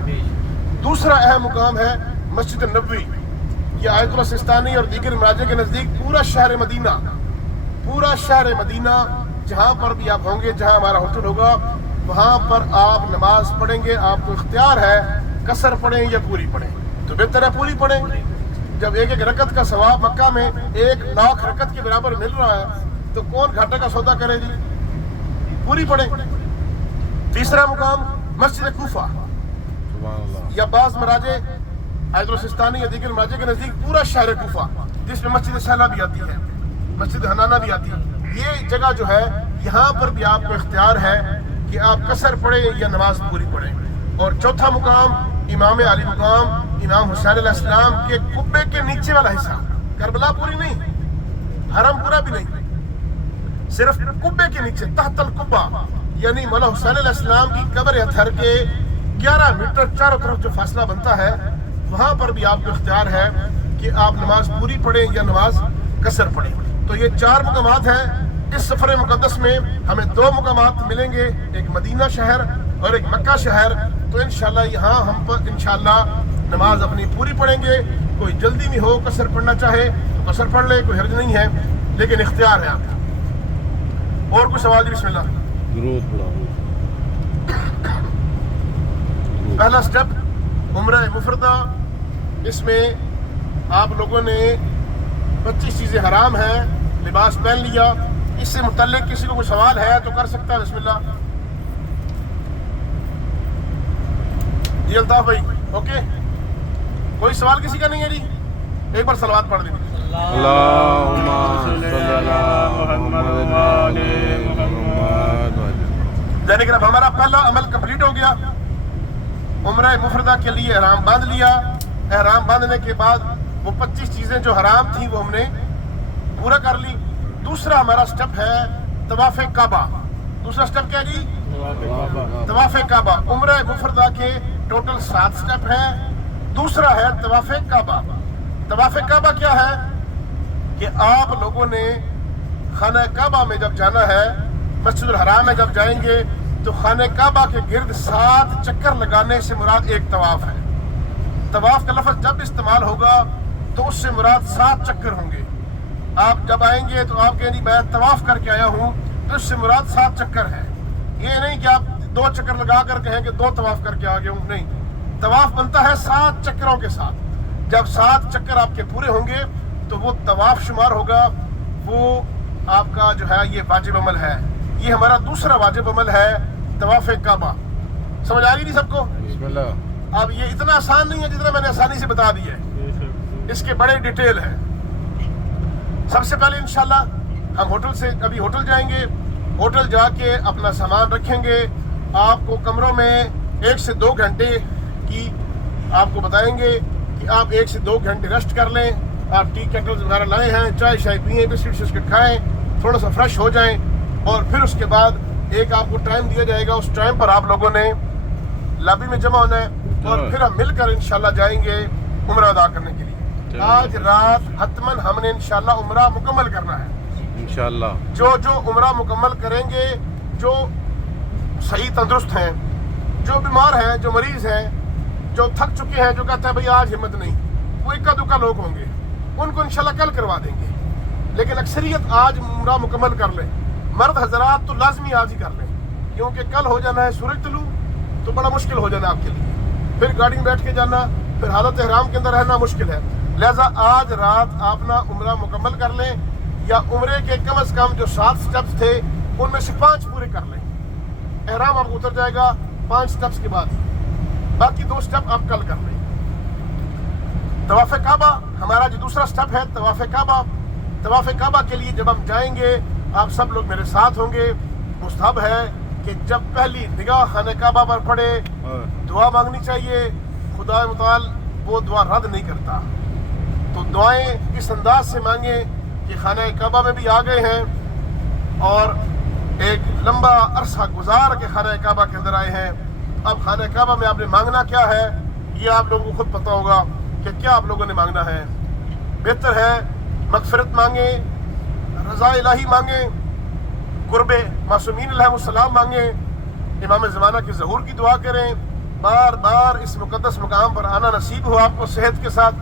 दूसरा अहम मुकाम है मस्जिद नबवी या आयतुल सिस्तानी और दीगर मराजे के नज़दीक पूरा शहर मदीना, पूरा शहर मदीना जहाँ पर भी आप होंगे, जहाँ हमारा होटल होगा, वहाँ पर आप नमाज पढ़ेंगे। आपको इख्तियार है कसर पढ़ें या पूरी पढ़ें, तो बेहतर है पूरी पढ़ें। जब एक एक रकत का सवाब मक्का में 1 लाख रकत के बराबर मिल रहा है, तो कौन घाटे का सौदा करे जी? पूरी पढ़ें। तीसरा मुकाम मस्जिद कूफा सुभान अल्लाह या बाज़ मराजे आयतुल सिस्तानी या दीगर मराजे के नज़दीक पूरा शहर कूफा, जिसमें मस्जिद सहला भी आती है, मस्जिद हनाना भी आती है। ये जगह जो है, यहाँ पर भी आपको इख्तियार है कि आप कसर पढ़ें या नमाज पूरी पढ़ें। और चौथा मुकाम इमाम अली मुकाम इमाम हुसैन अलैहिस्सलाम के कुब्बे के नीचे वाला हिस्सा, करबला पूरी नहीं, हरम पूरा भी नहीं, सिर्फ कुब्बे के नीचे तहतल कुब्बा यानी मौला हुसैन अलैहिस्सलाम की कब्र अथर के 11 मीटर चारों तरफ जो फासला बनता है, वहाँ पर भी आपको इख्तियार है कि आप नमाज पूरी पढ़ें या नमाज कसर पढ़ें। तो ये 4 मुकामात हैं। इस सफ़र मुक़द्दस में हमें 2 मुकामात मिलेंगे, एक मदीना शहर और एक मक्का शहर। तो इंशाल्लाह यहाँ हम पर इंशाल्लाह नमाज अपनी पूरी पढ़ेंगे। कोई जल्दी में हो, कसर पढ़ना चाहे तो कसर पढ़ ले, कोई हर्ज नहीं है, लेकिन इख्तियार है आपका। और कोई सवाल जी? बिस्मिल्लाह। दुरूद पढ़ाओ। पहला स्टेप उम्रा मुफरदा, इसमें आप लोगों ने 25 चीज़ें हराम हैं, लिबास पहन लिया। इससे मुतल्लिक किसी को कोई सवाल है तो कर सकता है। बिस्मिल्लाह जी। अल्ताफ भाई ओके, कोई सवाल किसी का नहीं है जी? एक बार सलवात पढ़ दीजिए। अल्लाहुम्मा सल्ली अला मुहम्मद व आले मुहम्मद। यानी कि अब हमारा पहला अमल कंप्लीट हो गया। उम्रा मुफरदा के लिए एहराम बांध लिया। एहराम बांधने के बाद वो 25 चीज़ें जो हराम थी वो हमने पूरा कर ली। दूसरा हमारा स्टेप है तवाफ़े काबा। दूसरा स्टेप क्या जी? तवाफ़े काबा। उम्रा मुफरदा के टोटल 7 स्टेप हैं। दूसरा है तवाफ़े काबा। तवाफ़े काबा क्या है कि आप लोगों ने खाना काबा में जब जाना है, मस्जिदुल हराम में जब जाएंगे, तो खाने काबा के गिर्द 7 चक्कर लगाने से मुराद एक तवाफ है। तवाफ का लफ्ज़ जब इस्तेमाल होगा तो उससे मुराद 7 चक्कर होंगे। आप जब आएंगे तो आप कहेंगे मैं तवाफ करके आया हूँ, तो उससे मुराद 7 चक्कर है। ये नहीं कि आप 2 चक्कर लगा कर कहेंगे 2 तवाफ करके आ गया हूँ, नहीं। तवाफ बनता है 7 चक्करों के साथ। जब 7 चक्कर आपके पूरे होंगे तो वो तवाफ शुमार होगा, वो आपका जो है ये वाजिब अमल है। ये हमारा दूसरा वाजिब अमल है तवाफ़े काबा। समझ आ रही थी सबको? बिस्मिल्लाह। अब ये इतना आसान नहीं है जितना मैंने आसानी से बता दिया है, इसके बड़े डिटेल है। सबसे पहले इंशाल्लाह हम होटल से अभी होटल जाएंगे। होटल जाके अपना सामान रखेंगे। आपको कमरों में 1 से 2 घंटे की आपको बताएंगे कि आप 1 से 2 घंटे रेस्ट कर लें। आप टी केटल्स वगैरह लाए हैं, चाय शाय पिए, बिस्किट खाएँ, थोड़ा सा फ्रेश हो जाएं, और फिर उसके बाद एक आपको टाइम दिया जाएगा। उस टाइम पर आप लोगों ने लॉबी में जमा होना है और फिर हम मिलकर इंशाल्लाह जाएंगे उम्रा अदा करने के लिए। आज रात हतमन हमने इंशाल्लाह उम्रा मुकम्मल करना है इंशाल्लाह। जो उम्रा मुकम्मल करेंगे, जो सही तंदुरुस्त हैं, जो बीमार हैं, जो मरीज़ हैं, जो थक चुके हैं, जो कहते हैं भाई आज हिम्मत नहीं, वो इक्का दुक्का लोग होंगे, उनको इंशाल्लाह कल करवा देंगे। लेकिन अक्सरियत आज उम्रा मुकम्मल कर लें। मर्द हजरात तो लाजमी आज ही कर लें, क्योंकि कल हो जाना है सूरज तुलू, तो बड़ा मुश्किल हो जाना आपके लिए। फिर गाड़ी में बैठ के जाना, फिर हालत एहराम के अंदर रहना मुश्किल है। लिहाजा आज रात आप ना उम्रा मुकम्मल कर लें, या उम्रे के कम अज़ कम जो 7 स्टेप्स थे उनमें से 5 पूरे कर लें। एहराम आपको उतर जाएगा 5 स्टेप्स के बाद, बाकी 2 स्टेप आप कल कर लें। तवाफ़ काबा हमारा जो दूसरा स्टेप है, तवाफ़ काबा। तवाफ़ काबा के लिए जब हम जाएंगे, आप सब लोग मेरे साथ होंगे। मुस्तहब है कि जब पहली निगाह खाने काबा पर पड़े, दुआ मांगनी चाहिए। खुदा मुताल वो दुआ रद्द नहीं करता, तो दुआएं इस अंदाज से मांगे कि खाना काबा में भी आ गए हैं और एक लंबा अरसा गुजार के खाना काबा के अंदर आए हैं। अब खाना काबा में आपने मांगना क्या है, ये आप लोगों को खुद पता होगा कि क्या आप लोगों ने मांगना है। बेहतर है मगफिरत मांगे, रज़ा इलाही मांगे, कुर्बे मासूमीन अलैहिमुस्सलाम मांगे, इमाम ज़माना की ज़हूर की दुआ करें। बार बार इस मुक़द्दस मुकाम पर आना नसीब हो आपको सेहत के साथ।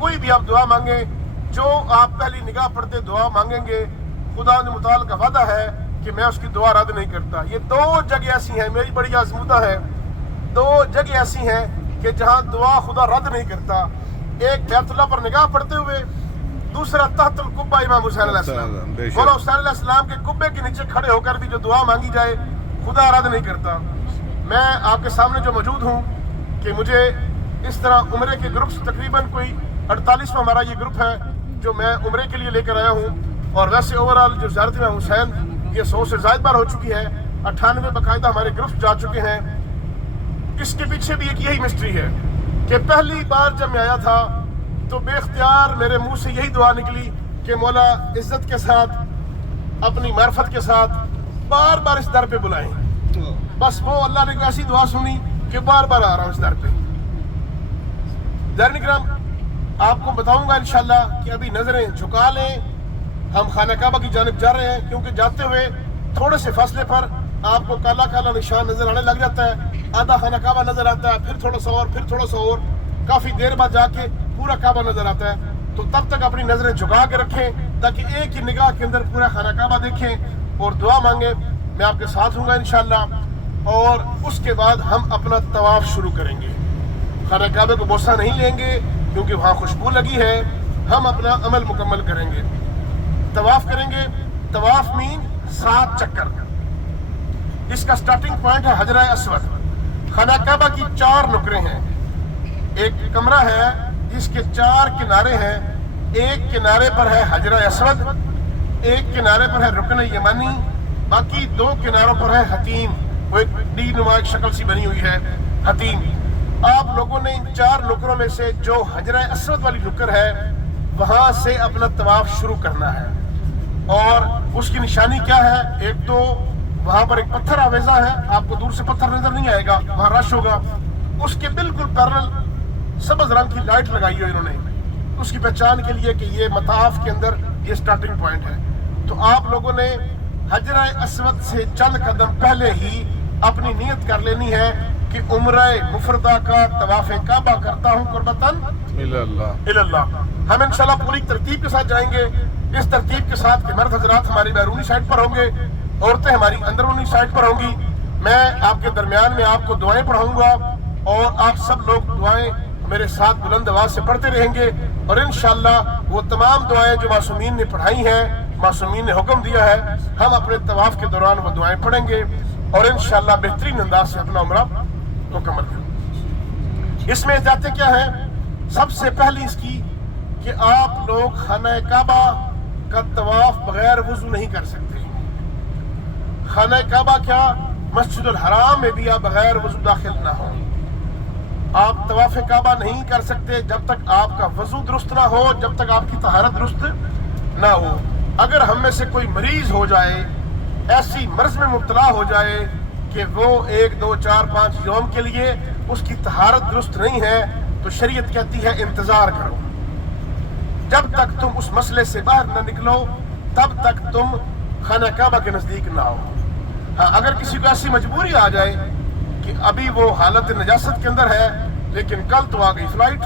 कोई भी आप दुआ मांगे, जो आप पहली निगाह पढ़ते दुआ मांगेंगे, खुदा मुताल का वादा है कि मैं उसकी दुआ रद्द नहीं करता। ये 2 जगह ऐसी हैं, मेरी बड़ी आज़मूदा है, 2 जगह ऐसी हैं कि जहाँ दुआ खुदा रद्द नहीं करता। एक बैतुल्लाह पर निगाह पढ़ते हुए, दूसरा तहतुल कुब्बा इमाम हुसैन अलैहिस्सलाम, मौला हुसैन अलैहिस्सलाम के कुब्बे के नीचे खड़े होकर भी जो दुआ मांगी जाए खुदा रद्द नहीं करता। मैं आपके सामने जो मौजूद हूँ कि मुझे इस तरह उम्रे के ग्रुप्स तकरीबन कोई 48वां हमारा ये ग्रुप है जो मैं उम्रे के लिए लेकर आया हूँ। और वैसे ओवरऑल जो ज़ियारत इमाम हुसैन ये 100 से ज़ायद बार हो चुकी है, 98 बाकायदा हमारे ग्रुप्स जा चुके हैं। इसके पीछे भी एक यही मिस्ट्री है कि पहली बार जब मैं आया था तो बेख्तियार मेरे मुंह से यही दुआ निकली कि मौला इज्जत के साथ, अपनी मार्फत के साथ बार बार इस दर पे बुलाएं। बस वो अल्लाह ने ऐसी दुआ सुनी कि बार बार आ रहा हूँ इस दर पे। दर निकराम आपको बताऊंगा इंशाल्लाह कि अभी नजरें झुका लें, हम खाना काबा की जानिब जा रहे हैं, क्योंकि जाते हुए थोड़े से फासले पर आपको काला काला निशान नजर आने लग जाता है। आधा खाना काबा नजर आता है, फिर थोड़ा सा और, फिर थोड़ा सा और, काफी देर बाद जाके पूरा काबा नजर आता है। तो तब तक अपनी नजरें झुका के रखें ताकि एक ही निगाह के अंदर पूरा खाना काबा देखें और दुआ मांगे। मैं आपके साथ हूँगा इंशाल्लाह। और उसके बाद हम अपना तवाफ शुरू करेंगे। खाना काबे को बोसा नहीं लेंगे क्योंकि वहाँ खुशबू लगी है। हम अपना अमल मुकम्मल करेंगे, तवाफ करेंगे। तवाफ मीन 7 चक्कर। इसका स्टार्टिंग पॉइंट है हजरा अस्वद। खाना काबा की 4 नुकरे हैं। एक कमरा है जिसके 4 किनारे हैं। एक किनारे पर है हजरा अस्वद, एक किनारे पर है रुकन यमानी, बाकी 2 किनारों पर है हतीम। वो एक डी नुमा शक्ल सी बनी हुई है, हतीम। आप लोगों ने इन 4 नुकरों में से जो हजरा अस्वद वाली नुकर है वहां से अपना तवाफ शुरू करना है। और उसकी निशानी क्या है, एक तो वहां पर एक पत्थर आवेजा है, आपको दूर से पत्थर नजर नहीं आएगा, वहां रश होगा। उसके बिल्कुल पैरेलल सब्ज रंग की लाइट लगाई है इन्होंने, उसकी पहचान के लिए कि ये मताफ के अंदर ये स्टार्टिंग पॉइंट है। तो आप लोगों ने हजरा अस्वद से चंद कदम पहले ही अपनी नियत कर लेनी है कि उम्रे मुफरदा का तवाफ़े काबा करता हूँ कुर्बतन इल्लल्लाह। हम इंशाल्लाह पूरी तरतीब के साथ जाएंगे। इस तरतीब के साथ कि मर्द हजरात हमारी बैरूनी साइड पर होंगे, औरतें हमारी अंदरूनी साइड पर होंगी। मैं आपके दरमियान में आपको दुआएं पढ़ाऊंगा और आप सब लोग दुआएं मेरे साथ बुलंद आवाज से पढ़ते रहेंगे। और इंशाल्लाह वो तमाम दुआएं जो मासूमीन ने पढ़ाई हैं, मासूमीन ने हुक्म दिया है, हम अपने तवाफ के दौरान वो दुआएं पढ़ेंगे और इंशाल्लाह बेहतरीन अंदाज से अपना उम्रा मुकम्मल करेंगे। इसमें एहतियातें क्या है? सबसे पहली इसकी कि आप लोग खाना काबा का तवाफ बगैर वुजू नहीं कर सकते। खाना काबा क्या, मस्जिदुल हराम में भी आप बगैर वुजू दाखिल ना हो। आप तवाफ काबा नहीं कर सकते जब तक आपका वजू दुरुस्त ना हो, जब तक आपकी तहारत दुरुस्त ना हो। अगर हम में से कोई मरीज हो जाए, ऐसी मर्ज में मुब्तला हो जाए कि वो 1, 2, 4, 5 यौम के लिए उसकी तहारत दुरुस्त नहीं है, तो शरीयत कहती है इंतजार करो। जब तक तुम उस मसले से बाहर न निकलो तब तक तुम खाना काबा के नजदीक ना हो। हाँ, अगर किसी को ऐसी मजबूरी आ जाए कि अभी वो हालत नजासत के अंदर है, لیکن کل تو آ گئی فلائٹ.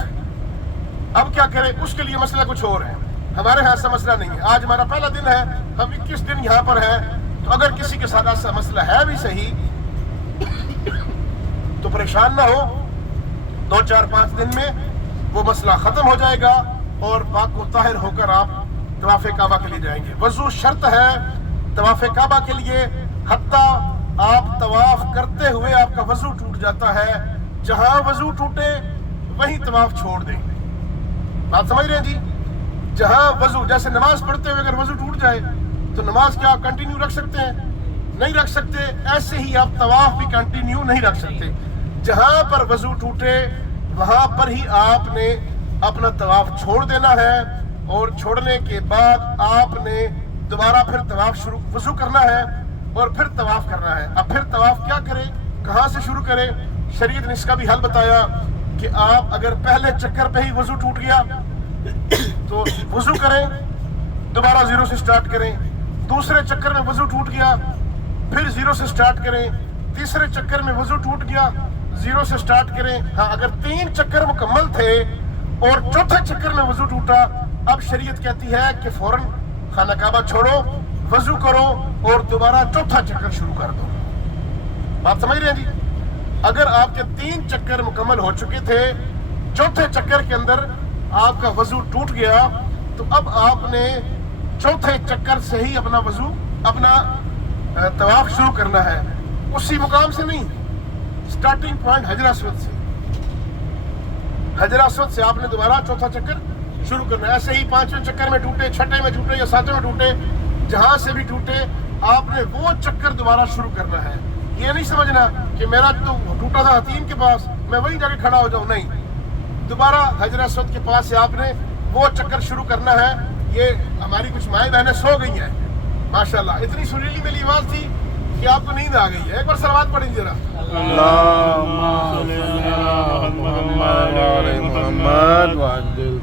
اب کیا کریں؟ اس کے لیے مسئلہ کچھ اور ہے. ہمارے ہاں ایسا مسئلہ نہیں ہے. آج ہمارا پہلا دن ہے, ہم 21 دن یہاں پر ہیں. تو اگر کسی کے ساتھ ایسا مسئلہ ہے بھی صحیح تو پریشان نہ ہو, 2-4-5 دن میں وہ مسئلہ ختم ہو جائے گا اور پاک و طاہر ہو کر آپ طواف کعبہ کے لیے جائیں گے. وضو شرط ہے طواف کعبہ کے لیے. حتیٰ آپ طواف کرتے ہوئے آپ کا وضو ٹوٹ جاتا ہے, جہاں وضو ٹوٹے وہیں طواف چھوڑ دیں. بات سمجھ رہے ہیں جی؟ جہاں وضو, جیسے نماز پڑھتے ہوئے اگر وضو ٹوٹ جائے تو نماز کیا آپ کنٹینیو رکھ سکتے ہیں؟ نہیں رکھ سکتے. ایسے ہی آپ طواف بھی کنٹینیو نہیں رکھ سکتے. جہاں پر وضو ٹوٹے وہاں پر ہی آپ نے اپنا طواف چھوڑ دینا ہے, اور چھوڑنے کے بعد آپ نے دوبارہ پھر طواف وضو کرنا ہے اور پھر طواف کرنا ہے. اب پھر طواف کیا کریں, کہاں سے شروع کریں؟ شریعت نے اس کا بھی حل بتایا کہ آپ اگر پہلے چکر پہ ہی وضو ٹوٹ گیا تو وضو کریں, دوبارہ 0 سے سٹارٹ کریں. دوسرے چکر میں وضو ٹوٹ گیا پھر 0 سے سٹارٹ کریں. تیسرے چکر میں وضو ٹوٹ گیا 0 سے سٹارٹ کریں. ہاں, اگر 3 چکر مکمل تھے اور چوتھے چکر میں وضو ٹوٹا, اب شریعت کہتی ہے کہ فوراً خانہ کعبہ چھوڑو, وضو کرو اور دوبارہ چوتھا چکر شروع کر دو. بات سمجھ رہے ہیں جی؟ اگر آپ کے 3 چکر مکمل ہو چکے تھے, چوتھے چکر کے اندر آپ کا وضو ٹوٹ گیا, تو اب آپ نے چوتھے چکر سے ہی اپنا وضو, اپنا طواف شروع کرنا ہے. اسی مقام سے نہیں, سٹارٹنگ پوائنٹ حجر اسود سے, حجر اسود سے آپ نے دوبارہ چوتھا چکر شروع کرنا ہے. ایسے ہی 5ویں چکر میں ٹوٹے, 6ٹھے میں ٹوٹے یا 7ویں میں ٹوٹے, جہاں سے بھی ٹوٹے آپ نے وہ چکر دوبارہ شروع کرنا ہے. یہ نہیں سمجھنا کہ میرا تو ٹوٹا تھا حتیم کے پاس, میں وہیں جا کے کھڑا ہو جاؤں. نہیں, دوبارہ حجر اسود کے پاس سے آپ نے وہ چکر شروع کرنا ہے. یہ ہماری کچھ مائیں بہنیں سو گئی ہیں ماشاءاللہ. اتنی سریلی میری آواز تھی کہ آپ کو نیند آ گئی ہے. ایک بار صلوات پڑھیں ذرا.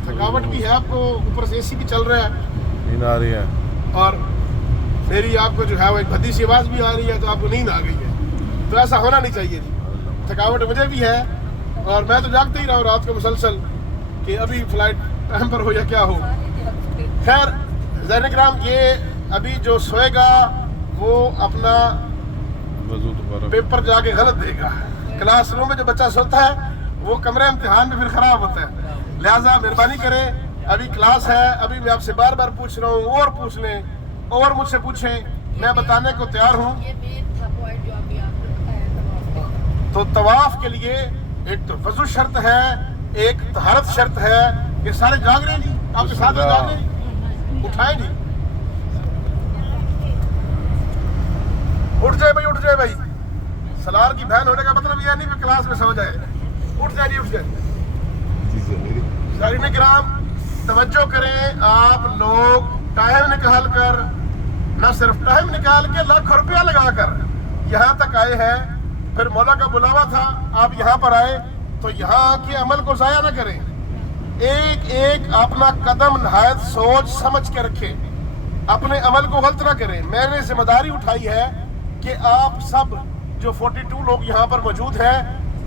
تھکاوٹ بھی ہے آپ کو, اوپر سے اے سی بھی چل رہا ہے, نیند آ رہی ہے, اور میری آپ کو جو ہے وہ ایک بھدی سی آواز بھی آ رہی ہے, تو آپ کو نیند آ گئی ہے. تو ایسا ہونا نہیں چاہیے جی. تھکاوٹ مجھے بھی ہے, اور میں تو جاگتے ہی رہا ہوں رات کو مسلسل کہ ابھی فلائٹ ٹائم پر ہو یا کیا ہو. خیر زین کرام, یہ ابھی جو سوئے گا وہ اپنا وضو دوبارہ پیپر جا کے غلط دے گا. کلاس روم میں جو بچہ سوتا ہے وہ کمرے امتحان میں پھر خراب ہوتا ہے. لہٰذا مہربانی کریں, ابھی کلاس ہے, ابھی میں آپ سے بار بار پوچھ رہا ہوں, اور پوچھ لیں اور مجھ سے پوچھیں, میں بتانے کو تیار ہوں. یہ مین تھا پوائنٹ جو ابھی آپ نے بتایا طواف کا. تو طواف کے لیے ایک تو وضو شرط ہے, ایک طہارت شرط ہے. یہ سارے جاگ رہے ہیں جی, آپ کے ساتھ جاگ رہے ہیں, اٹھائیں جی, اٹھ جائے بھائی, اٹھ جائے بھائی. سلار کی بہن ہونے کا مطلب یہ نہیں کہ کلاس میں سو جائے. اٹھ جائے جی, اٹھ جائے. سارین کرام توجہ کریں, آپ لوگ ٹائم نکال کر, نہ صرف ٹائم نکال کے لاکھوں روپیہ لگا کر یہاں تک آئے ہیں. پھر مولا کا بلاوا تھا, آپ یہاں پر آئے, تو یہاں کے عمل کو ضائع نہ کریں. ایک ایک اپنا قدم نہایت سوچ سمجھ کے رکھیں, اپنے عمل کو غلط نہ کریں. میں نے ذمہ داری اٹھائی ہے کہ آپ سب جو 42 لوگ یہاں پر موجود ہیں,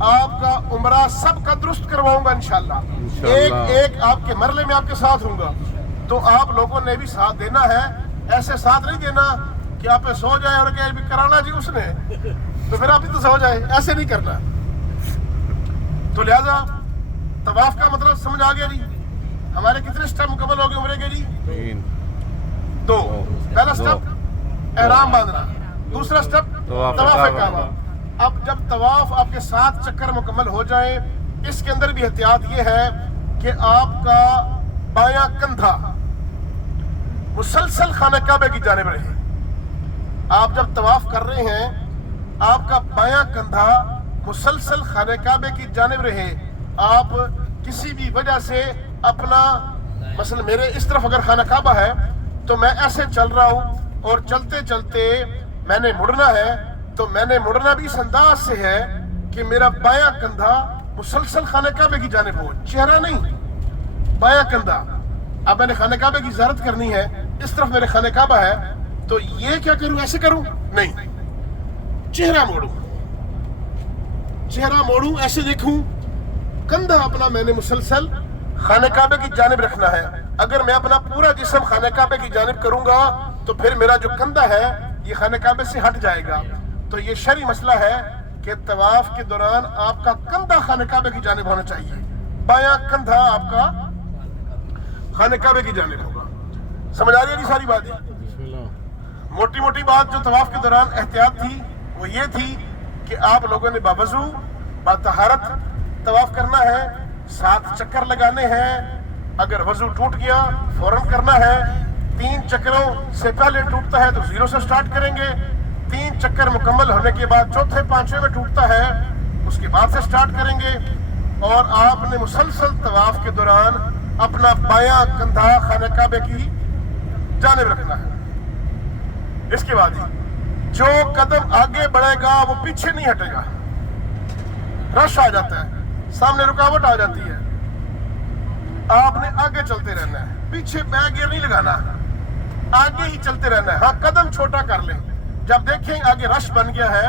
آپ کا عمرہ سب کا درست کرواؤں گا انشاءاللہ. ایک ایک آپ کے مرلے میں آپ کے ساتھ ہوں گا. تو آپ لوگوں نے بھی ساتھ دینا ہے. ایسے ساتھ نہیں دینا کہ آپ پہ سو جائے اور کہ کرانا جی اس نے, تو پھر آپ بھی تو سو جائے. ایسے نہیں کرنا. تو لہذا طواف کا مطلب سمجھ آ گیا جی. ہمارے کتنے سٹیپ مکمل ہو گئے عمرے کے جی؟ 2. پہلا سٹیپ احرام باندھنا, دوسرا سٹیپ طواف کعبہ. اب جب طواف آپ کے 7 چکر مکمل ہو جائیں, اس کے اندر بھی احتیاط یہ ہے کہ آپ کا بایاں کندھا مسلسل خانہ کعبہ کی جانب رہے. آپ جب طواف کر رہے ہیں, آپ کا بایاں کندھا مسلسل خانہ کعبہ کی جانب رہے. آپ کسی بھی وجہ سے اپنا, مثلا میرے اس طرف اگر خانہ کعبہ ہے تو میں ایسے چل رہا ہوں, اور چلتے چلتے میں نے مڑنا ہے, تو میں نے مڑنا بھی اس انداز سے ہے کہ میرا بایاں کندھا مسلسل خانہ کعبہ کی جانب ہو, چہرہ نہیں, بایاں کندھا. اب میں نے خانہ کعبہ کی زیارت کرنی ہے, اس طرف میرے خانہ کعبہ ہے, تو یہ کیا کروں, ایسے کروں نہیں, چہرہ موڑوں, چہرہ موڑوں, ایسے دیکھوں کندھا اپنا میں نے مسلسل خانہ کعبے کی جانب رکھنا ہے. اگر میں اپنا پورا جسم خانہ کعبے کی جانب کروں گا تو پھر میرا جو کندھا ہے یہ خانہ کعبے سے ہٹ جائے گا. تو یہ شرعی مسئلہ ہے کہ طواف کے دوران آپ کا کندھا خانہ کعبے کی جانب ہونا چاہیے, بایاں کندھا آپ کا خانہ کعبے کی جانب ہوگا. سمجھ آ رہی ہے جی ساری بات؟ بسم اللہ. موٹی موٹی بات جو طواف کے دوران احتیاط تھی وہ یہ تھی کہ آپ لوگوں نے باوضو باطہارت طواف کرنا ہے, 7 چکر لگانے ہیں. اگر وضو ٹوٹ گیا فوراً کرنا ہے. 3 چکروں سے پہلے ٹوٹتا ہے تو 0 سے سٹارٹ کریں گے. 3 چکر مکمل ہونے کے بعد چوتھے پانچویں میں ٹوٹتا ہے اس کے بعد سے سٹارٹ کریں گے. اور آپ نے مسلسل طواف کے دوران اپنا بایاں کندھا خانہ کعبے کی جانب رکھنا ہے. اس کے بعد جو قدم آگے بڑھے گا وہ پیچھے نہیں ہٹے گا. رش آ جاتا ہے, سامنے رکاوٹ آ جاتی ہے, آپ نے آگے چلتے رہنا ہے, پیچھے بیک گیئر نہیں لگانا, آگے ہی چلتے رہنا ہے. ہاں قدم چھوٹا کر لیں جب دیکھیں آگے رش بن گیا ہے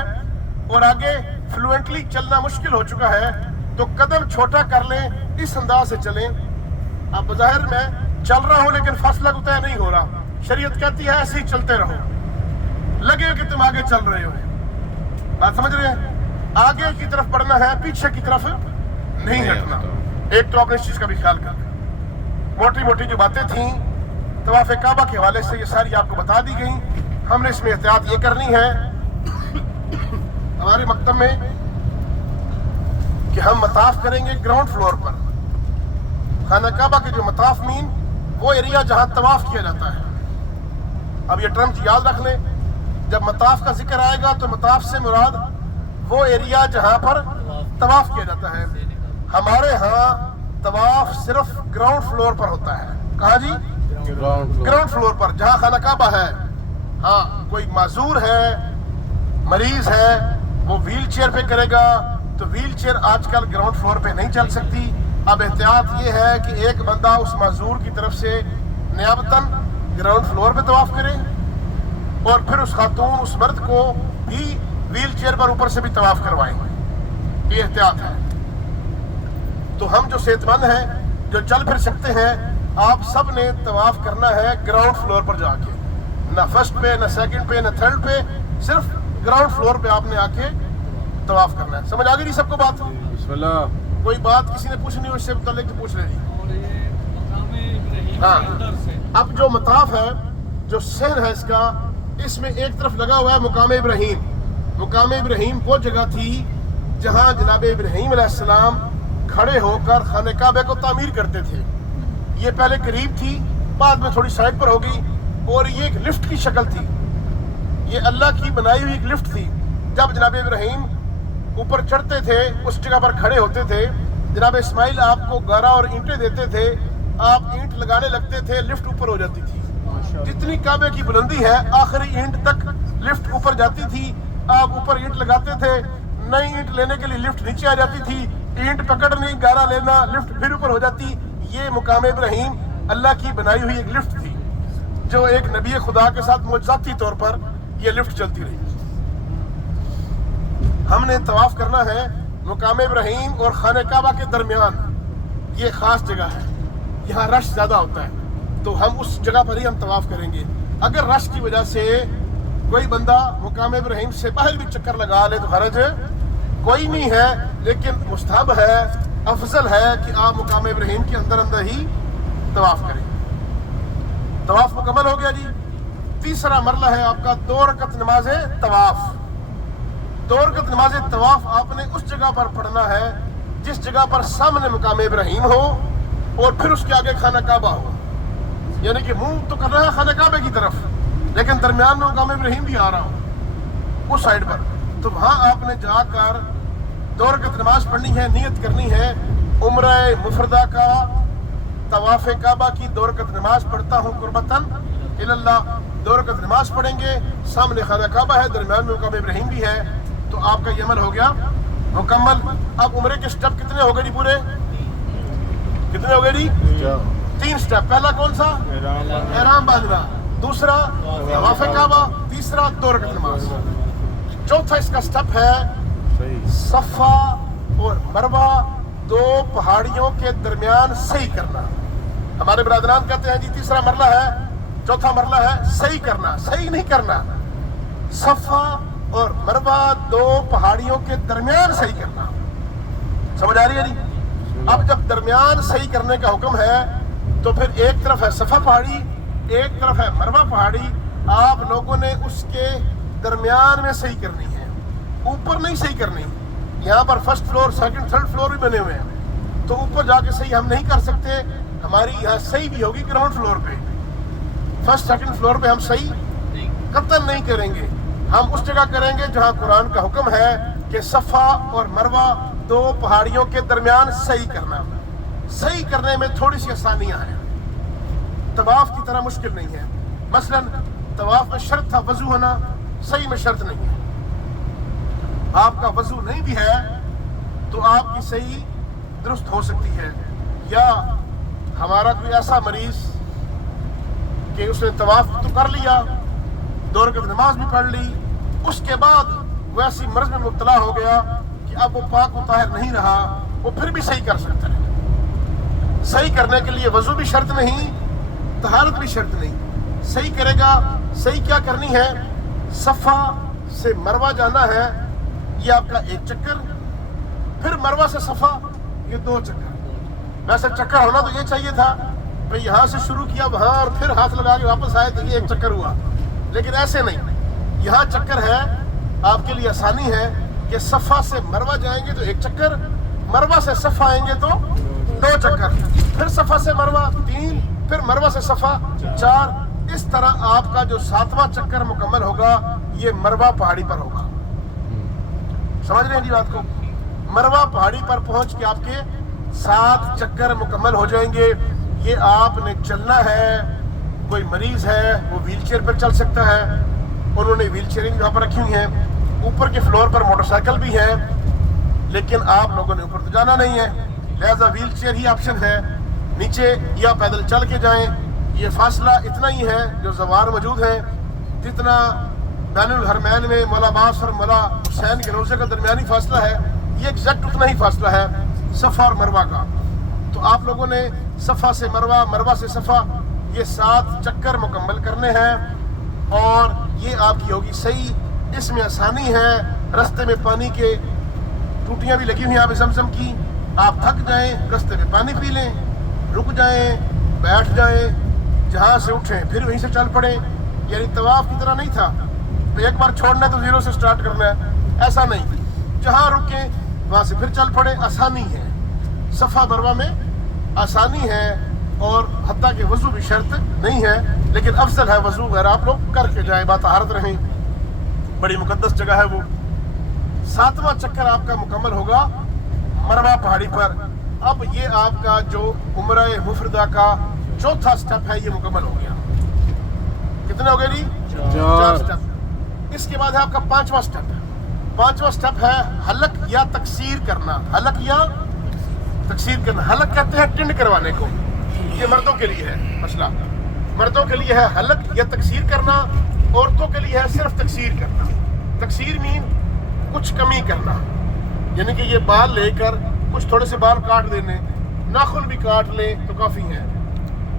اور آگے فلوئنٹلی چلنا مشکل ہو چکا ہے تو قدم چھوٹا کر لیں, اس انداز سے چلیں. اب بظاہر میں چل رہا ہوں لیکن فاصلہ کو طے نہیں ہو رہا. شریعت کہتی ہے ایسے ہی چلتے رہو, لگے کہ تم آگے چل رہے ہو. بات سمجھ رہے ہیں؟ آگے کی طرف بڑھنا ہے, پیچھے کی طرف نہیں ہٹنا. ایک تو آپ نے اس چیز کا بھی خیال کر لیں. موٹی موٹی جو باتیں تھیں طواف کعبہ کے حوالے سے یہ ساری آپ کو بتا دی گئیں. ہم نے اس میں احتیاط یہ کرنی ہے ہمارے مکتب میں کہ ہم مطاف کریں گے گراؤنڈ فلور پر. خانہ کعبہ کے جو مطاف مین وہ ایریا جہاں طواف کیا جاتا ہے. اب یہ ٹرمز یاد رکھ لیں, جب مطاف کا ذکر آئے گا تو مطاف سے مراد وہ ایریا جہاں پر طواف کیا جاتا ہے. ہمارے ہاں طواف صرف گراؤنڈ فلور پر ہوتا ہے. کہاں جی؟ گراؤنڈ فلور پر جہاں خانہ کعبہ ہے. ہاں کوئی معذور ہے, مریض ہے, وہ ویل چیئر پہ کرے گا تو ویل چیئر آج کل گراؤنڈ فلور پہ نہیں چل سکتی. اب احتیاط یہ ہے کہ ایک بندہ اس معذور کی طرف سے نیابتاً گراؤنڈ فلور پہ طواف کرے اور پھر اس خاتون اس مرد کو بھی ویل چیئر پر اوپر سے بھی طواف کروائیں. یہ احتیاط ہے. تو ہم جو صحت مند ہیں, جو چل پھر سکتے ہیں, آپ سب نے طواف کرنا ہے گراؤنڈ فلور پر جا کے. نہ فرسٹ پہ, نہ سیکنڈ پہ, نہ تھرڈ پہ, صرف گراؤنڈ فلور پہ آپ نے آ کے طواف کرنا ہے. سمجھ آ گئی سب کو بات؟ بسم اللہ. کوئی بات کسی نے پوچھنی ہو اس سے متعلق تو پوچھ لے جی. ہاں اب جو مطاف ہے, جو سہر ہے اس کا, اس میں ایک طرف لگا ہوا ہے مقام ابراہیم. مقام ابراہیم وہ جگہ تھی جہاں جناب ابراہیم علیہ السلام کھڑے ہو کر خانہ کعبے کو تعمیر کرتے تھے. یہ پہلے قریب تھی, بعد میں تھوڑی سائڈ پر ہو گئی, اور یہ ایک لفٹ کی شکل تھی. یہ اللہ کی بنائی ہوئی ایک لفٹ تھی. جب جناب ابراہیم اوپر چڑھتے تھے اس جگہ پر کھڑے ہوتے تھے, جناب اسماعیل آپ کو گارا اور اینٹیں دیتے تھے, آپ اینٹ لگانے لگتے تھے, لفٹ اوپر ہو جاتی تھی. جتنی کعبے کی بلندی ہے آخری اینٹ تک لفٹ اوپر جاتی تھی. آپ اوپر اینٹ لگاتے تھے, نئی اینٹ لینے کے لیے لفٹ نیچے آ جاتی تھی, اینٹ پکڑنی, گارا لینا, لفٹ پھر اوپر ہو جاتی. یہ مقام ابراہیم اللہ کی بنائی ہوئی ایک لفٹ تھی جو ایک نبی خدا کے ساتھ معجزاتی طور پر یہ لفٹ چلتی رہی. ہم نے طواف کرنا ہے مقام ابراہیم اور خانہ کعبہ کے درمیان. یہ خاص جگہ ہے, یہاں رش زیادہ ہوتا ہے, تو ہم اس جگہ پر ہی ہم طواف کریں گے. اگر رش کی وجہ سے کوئی بندہ مقام ابراہیم سے باہر بھی چکر لگا لے تو حرج کوئی نہیں ہے, لیکن مستحب ہے, افضل ہے کہ آپ مقام ابراہیم کے اندر اندر ہی طواف کریں. طواف مکمل ہو گیا جی. تیسرا مرحلہ ہے آپ کا 2 رکعت نماز طواف. 2 رکعت نماز طواف آپ نے اس جگہ پر پڑھنا ہے جس جگہ پر سامنے مقام ابراہیم ہو اور پھر اس کے آگے خانہ کعبہ ہو. یعنی کہ منہ تو کر رہا ہے خانہ کعبے کی طرف, لیکن درمیان میں مقام ابراہیم بھی آ رہا ہو اس سائڈ پر. تو وہاں آپ نے جا کر 2 رکعت نماز پڑھنی ہے, نیت کرنی ہے عمرہ مفردہ کا, طواف کعبہ کی 2 رکعت نماز پڑھتا ہوں قربتاً اللہ. 2 رکعت نماز پڑھیں گے, سامنے خانہ کعبہ ہے, درمیان میں مقام ابراہیم بھی ہے, تو آپ کا یہ عمل ہو گیا مکمل. اب عمرے کے سٹیپ کتنے ہو گئے جی؟ پورے کتنے ہو گئے جی؟ 3 سٹیپ. پہلا کون سا؟ احرام باندھنا. دوسرا طواف کعبہ. تیسرا 2 رکعت نماز. چوتھا اس کا سٹیپ ہے صفا اور مروہ दो पहाड़ियों के दरमियान सही करना। हमारे बरादरान कहते हैं जी तीसरा मरला है, चौथा मरला है सही करना, सही नहीं करना। सफा और मरवा दो पहाड़ियों के दरमियान सही करना। समझ आ रही है जी? अब जब दरमियान सही करने का हुक्म है तो फिर एक तरफ है सफा पहाड़ी, एक तरफ है मरवा पहाड़ी, आप लोगों ने उसके दरमियान में सही करनी है, ऊपर नहीं सही करनी। यहाँ पर first floor second third floor भी बने हुए हैं, तो ऊपर जाके सही हम नहीं कर सकते। हमारी यहाँ सही भी होगी ग्राउंड फ्लोर पे, फर्स्ट सेकंड फ्लोर पे हम सही कतई नहीं करेंगे। हम उस जगह करेंगे जहाँ कुरान का हुक्म है कि सफा और मरवा दो पहाड़ियों के दरमियान सही करना। सही करने में थोड़ी सी आसानियां हैं, तवाफ की तरह मुश्किल नहीं है। मसलन तवाफ में शर्त था वजू होना, सही में शर्त नहीं है। आपका वजू नहीं भी है तो आपकी सही दुरुस्त हो सकती है। या हमारा कोई ऐसा मरीज कि उसने तवाफ तो कर लिया, 2 रकात नमाज भी पढ़ ली, उसके बाद वो ऐसी मर्ज में मुब्तला हो गया कि अब वो पाक व ताहिर नहीं रहा, वो फिर भी सही कर सकता है। सही करने के लिए वजू भी शर्त नहीं, तहारत भी शर्त नहीं। सही करेगा, सही क्या करनी है? सफा से मरवा जाना है, ये आपका एक चक्कर, फिर मरवा से सफा ये 2 चक्कर। वैसे चक्कर होना तो ये चाहिए था भाई, यहाँ से शुरू किया वहाँ और फिर हाथ लगा के वापस आए तो ये एक चक्कर हुआ, लेकिन ऐसे नहीं। यहाँ चक्कर है, आपके लिए आसानी है कि सफा से मरवा जाएंगे तो 1 चक्कर, मरवा से सफा आएंगे तो 2 चक्कर, फिर सफा से मरवा 3, फिर मरवा से सफा 4। इस तरह आपका जो 7वां चक्कर मुकम्मल होगा ये मरवा पहाड़ी पर होगा। समझ रहे हैं जी बात को? मरवा पहाड़ी पर पहुंच के आपके 7 चक्कर मुकम्मल हो जाएंगे। ये आपने चलना है। कोई मरीज है वो व्हीलचेयर पर चल सकता है, उन्होंने व्हीलचेयरिंग यहाँ पर रखी हुई है। ऊपर के फ्लोर पर मोटरसाइकिल भी है, लेकिन आप लोगों ने ऊपर तो जाना नहीं है, लिहाजा व्हीलचेयर ही ऑप्शन है। नीचे या पैदल चल के जाएं। ये फासला इतना ही है जो ज़वार मौजूद है, जितना बैनुल हरमैन में मौला अब्बास और मौला हुसैन के रोज़े का दरमियानी फासला है, ये एग्जैक्ट उतना ही फासला है सफ़ा और मरवा का। तो आप लोगों ने सफ़ा से मरवा, मरवा से सफ़ा, ये 7 चक्कर मुकम्मल करने हैं और ये आपकी होगी सही। इसमें आसानी है, रास्ते में पानी के टूटियाँ भी लगी हुई हैं आप ज़मज़म की। आप थक जाएं, रास्ते में पानी पी लें, रुक जाएं, बैठ जाएं, जहाँ से उठें फिर वहीं से चल पड़ें। यानी तवाफ की तरह नहीं था एक बार छोड़ना है तो 0 से स्टार्ट करना है, ऐसा नहीं। जहाँ रुके वहाँ से फिर चल पड़े, आसानी है। सफ़ा मरवा में आसानी है और हत्ता के वज़ू भी शर्त नहीं है, लेकिन अफजल है वज़ू अगर आप लोग करके जाएं, बातहारत रहें, बड़ी मुकद्दस जगह है वो। 7वां चक्कर आपका मुकम्मल होगा मरवा पहाड़ी पर। अब ये आपका जो उम्रा मुफरदा का 4था स्टेप है ये मुकम्मल हो गया। कितने हो गए जी? 4 स्टेप। इसके बाद है आपका 5वां स्टेप। 5वां स्टेप है हलक या तकसीर करना। हलक या तकसीर करना, हलक कहते हैं टिंड करवाने को। ये मर्दों के लिए है मसला, मर्दों के लिए है हलक या तकसीर करना, औरतों के लिए है सिर्फ तकसीर करना। तकसीर मीन कुछ कमी करना, यानी कि ये बाल लेकर कुछ थोड़े से बाल काट देने, नाखून भी काट लें तो काफ़ी है,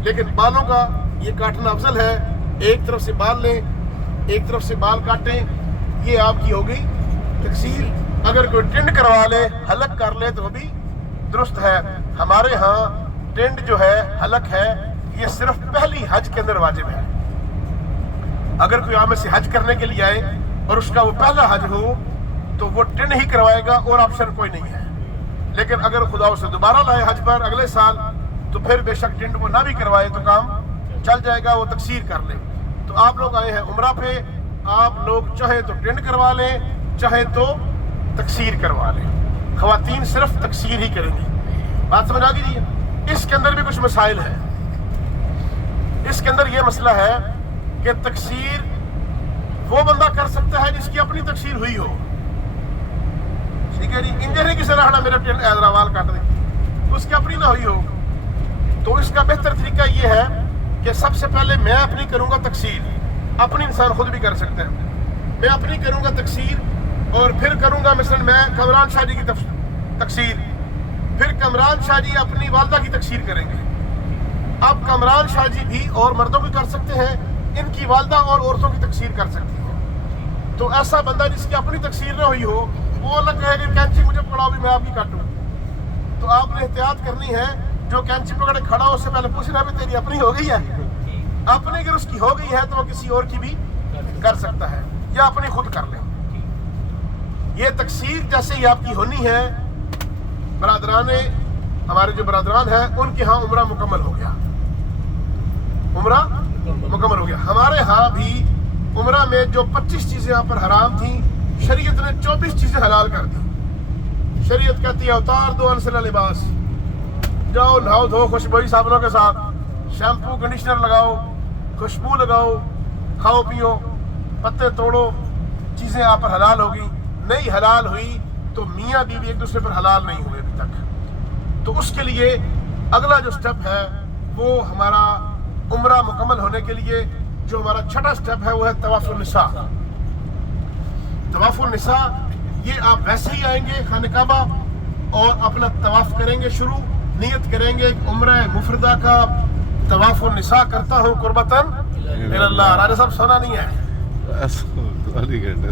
लेकिन बालों का ये काटना अफजल है। एक तरफ से बाल लें, एक तरफ से बाल काटें, ये आपकी हो गई तकसीर। अगर कोई टिंड करवा ले, हलक कर ले तो भी दुरुस्त है। हमारे यहाँ टिंड जो है, हलक है, ये सिर्फ पहली हज के अंदर वाजिब है। अगर कोई आप में से हज करने के लिए आए और उसका वो पहला हज हो तो वो टिंड ही करवाएगा और ऑप्शन कोई नहीं है। लेकिन अगर खुदा उसे दोबारा लाए हज पर अगले साल तो फिर बेशक टिंड वो ना भी करवाए तो काम चल जाएगा, वो तकसीर कर ले। तो आप लोग आए हैं उम्रा पे, आप लोग चाहे तो टिंड करवा लें, चाहे तो तकसीर करवा लें। ख़वातीन सिर्फ तकसीर ही करेंगी। बात समझ आ गई? इसके अंदर भी कुछ मसाइल है। इसके अंदर ये मसला है कि तकसीर वो बंदा कर सकता है जिसकी अपनी तकसीर हुई हो। ठीक है जी, इंजरी की सलाह मेरे हैदराबाद काट दे, उसकी अपनी ना हुई हो, तो इसका बेहतर तरीका ये है कि सबसे पहले मैं अपनी करूंगा तकसीर। अपनी इंसान खुद भी कर सकते हैं। मैं अपनी करूंगा तकसीर और फिर करूंगा मिसल मैं कमरान शाह जी की तकसीर, फिर कमरान शाह जी अपनी वालदा की तकसीर करेंगे। अब कमरान शाह जी भी और मर्दों की कर सकते हैं, इनकी वालदा और औरतों की तकसीर कर सकती है। तो ऐसा बंदा जिसकी अपनी तकसीर ना हुई हो वो अलग कहेगा कि कैंची मुझे पकड़ाओ भी मैं आपकी काटूं। तो आपने एहतियात करनी है, जो कैंची पकड़े खड़ा हो उससे पहले पूछना भी तेरी अपनी हो गई है। अपनी अगर उसकी हो गई है तो वो किसी और की भी कर सकता है या अपनी खुद कर ले। ये तकसीर जैसे ही आपकी होनी है, बरादराने हमारे जो बरादरान हैं उनके यहाँ उम्रा मुकम्मल हो गया, उम्रा मुकम्मल हो गया। हमारे यहाँ भी उम्रा में जो 25 चीज़ें यहाँ पर हराम थी, शरीयत ने 24 चीज़ें हलाल कर दी। शरीयत कहती है उतार दो अनसला लिबास, जाओ नहाओ धो खुशबू साबुनों के साथ, शैम्पू कंडीशनर लगाओ, खुशबू लगाओ, खाओ पियो, पत्ते तोड़ो, चीज़ें यहाँ पर हलाल होगी। नहीं हलाल हुई तो मियाँ बीवी एक दूसरे पर हलाल नहीं हुए अभी तक। तो उसके लिए अगला जो स्टेप है वो हमारा उम्रा मुकम्मल होने के लिए जो हमारा छठा स्टेप है वो है तवाफुल निसा। तवाफुल निसा ये आप वैसे ही आएंगे खाने काबा और अपना तवाफ करेंगे, शुरू नियत करेंगे उम्रा मुफरदा का तवाफुल निसा करता हूँ कुर्बतन इल्लल्लाह। राजा साहब सोना नहीं है,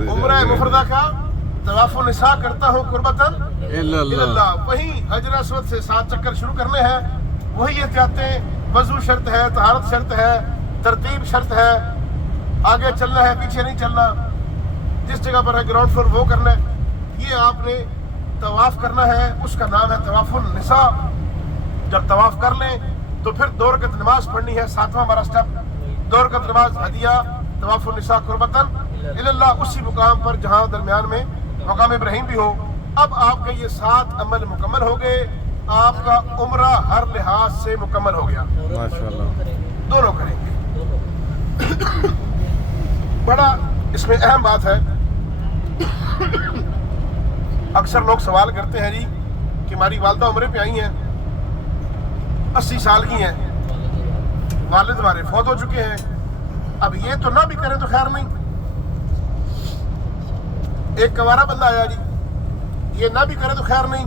उम्रा मुफरदा का तवाफुल निसा करता हूँ कुर्बतन इल्लल्लाह। वहीं हजर अस्वद से 7 चक्कर शुरू करने हैं, वही एहतियातें, वजू शर्त है, तहारत शर्त है, तरतीब शर्त है, आगे चलना है पीछे नहीं चलना, जिस जगह पर है ग्राउंड फ्लोर वो करना है। ये आपने तवाफ करना है, उसका नाम है तवाफुल निसा। जब तवाफ कर लें तो फिर 2 रकत नमाज पढ़नी है, 7वां हमारा स्टेप 2 रकत नमाज हदिया तवाफुल निसा कुर्बतन इल्लल्लाह, उसी मुकाम पर जहाँ दरमियान में मकाम इब्राहिम भी हो। अब आपके ये 7 अमल मुकम्मल हो गए, आपका उम्रा हर लिहाज से मुकम्मल हो गया। माशाल्लाह, दोनों करेंगे। बड़ा इसमें अहम बात है, अक्सर लोग सवाल करते हैं जी कि हमारी वालदा उम्रे पे आई हैं, 80 साल की हैं, वालिद हमारे फौत हो चुके हैं, अब ये तो ना भी करें तो खैर नहीं। एक कवारा बंदा आया जी, ये ना भी करे तो खैर नहीं।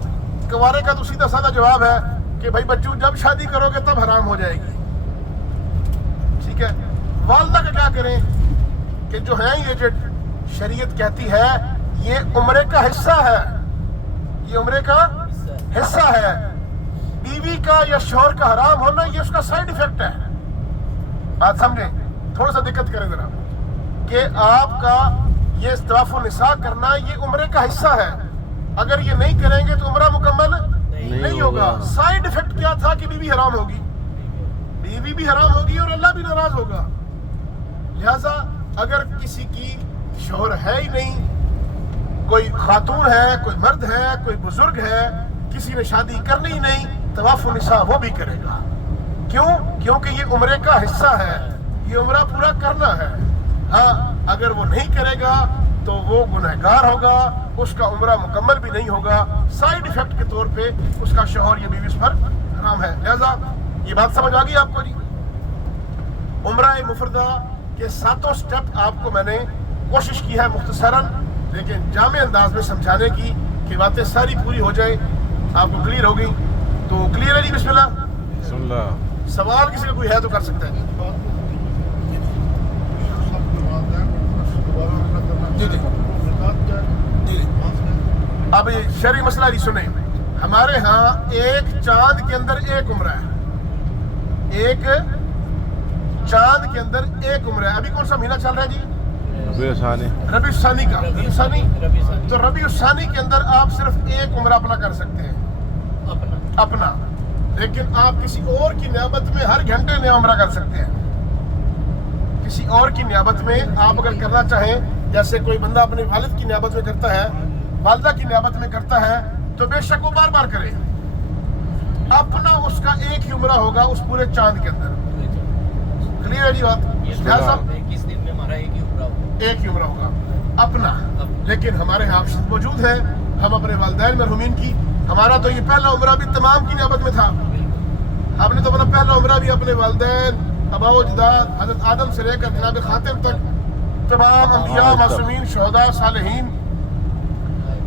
कवारे का तो सीधा साधा जवाब है कि भाई बच्चों जब शादी करोगे तब हराम हो जाएगी। ठीक है, वालदा का क्या करें कि जो है ये जो शरीयत कहती है ये उम्रे का हिस्सा है, ये उम्रे का हिस्सा है। बीवी का या शौहर का हराम होना ये उसका साइड इफेक्ट है। बात समझे, थोड़ा सा दिक्कत करें जरा कि आपका ये तवाफुल निसा करना ये उम्रे का हिस्सा है। अगर ये नहीं करेंगे तो उम्रा मुकम्मल नहीं होगा। साइड इफेक्ट क्या था कि बीवी हराम होगी, बीवी भी हराम होगी और अल्लाह भी नाराज होगा। लिहाजा अगर किसी की शौहर है ही नहीं, कोई खातून है, कोई मर्द है, कोई बुजुर्ग है, किसी ने शादी करनी ही नहीं, तवाफुल निसा वो भी करेगा। क्यों? क्योंकि ये उम्रे का हिस्सा है, ये उम्रा पूरा करना है। हाँ, अगर वो नहीं करेगा तो वो गुनहगार होगा, उसका उम्रा मुकम्मल भी नहीं होगा। साइड इफेक्ट के तौर पे उसका शौहर या बीवी उस पर हराम है। लिहाजा ये बात समझ आ गई आपको जी। उम्रा मुफरदा के 7 स्टेप आपको मैंने कोशिश की है मुख्तसरन लेकिन जामे अंदाज में समझाने की कि बातें सारी पूरी हो जाए, आपको क्लियर हो गई। तो क्लियर है जी? बिस्मिल्लाह। सवाल किसी का कोई है तो कर सकता है जी। जी जी। अब ये शरई मसला जी सुने, हमारे यहाँ एक चांद के अंदर एक उम्रा है, एक चांद के अंदर एक उम्रा है। अभी कौन सा महीना चल रहा है जी? रबी सानी का। रबी सानी, तो रबी सानी के अंदर आप सिर्फ एक उम्रा अपना कर सकते हैं अपना, लेकिन आप किसी और की नियामत में हर घंटे नया उम्रा कर सकते हैं। किसी और की नियामत में आप अगर करना चाहें, जैसे कोई बंदा अपने वालिद की नियामत में करता है, वालिदा की नियामत में करता है, तो बेशक वो बार बार करे, अपना उसका एक ही उम्रा होगा उस पूरे चांद के अंदर। क्लियर है जी बात? किस दिन में हमारा एक ही उम्रा होगा अपना। लेकिन हमारे यहाँ ऑप्शन मौजूद है, हम अपने वालिदैन मरहूमीन की, हमारा तो ये पहला उम्रा भी तमाम की नियामत में था। हमने तो अपना पहला उम्रा भी अपने वालिदैन, अबाओ जदाद, हज़रत आदम से लेकर जनाब खातिम तक तमाम अंबिया, मासूमीन, शहदा, सालिहीन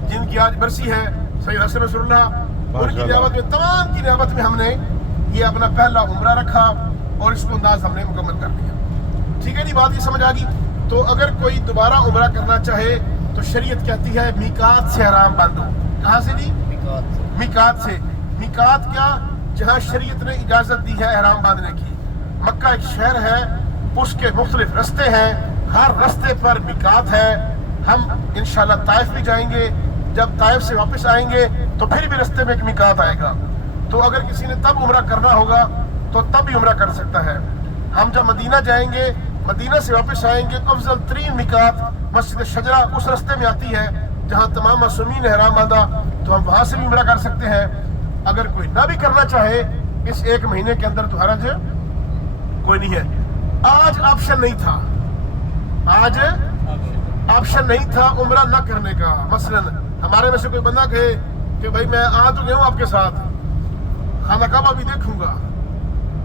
जिनकी आज बरसी है, सैयद हसन नसरुल्लाह, उनकी नियामत में, तमाम की नियामत में हमने ये अपना पहला उम्रा रखा और इसको अंदाज हमने मुकम्मल कर लिया। ठीक है नहीं, बात ये समझ आ गई। तो अगर कोई दोबारा उम्रा करना चाहे तो शरीयत कहती है मीकात से हराम बंद हो। कहाँ से जी? मीकात से। मीकात क्या? जहाँ शरीयत ने इजाज़त दी है एहराम बांधने की। मक्का एक शहर है, उसके मुख्तलिफ रस्ते हैं, हर रस्ते पर मीकात है। हम इंशाल्लाह ताइफ भी जाएंगे, जब ताइफ से वापस आएंगे तो फिर भी रस्ते में एक मीकात आएगा। तो अगर किसी ने तब उम्रा करना होगा तो तब भी उम्रा कर सकता है। हम जब मदीना जाएंगे, मदीना से वापस आएंगे, अफजल तरीन मीकात मस्जिद शजरा उस रस्ते में आती है जहाँ तमाम मासूमीन एहराम बांधा, तो हम वहाँ से भी उम्रा कर सकते हैं। अगर कोई ना भी करना चाहे इस एक महीने के अंदर तो हरज कोई नहीं है। आज ऑप्शन नहीं था, आज ऑप्शन नहीं था उम्रा ना करने का। मसलन हमारे में से कोई बंदा कहे कि भाई मैं आ तो गया हूँ आपके साथ, खाना काबा भी देखूंगा,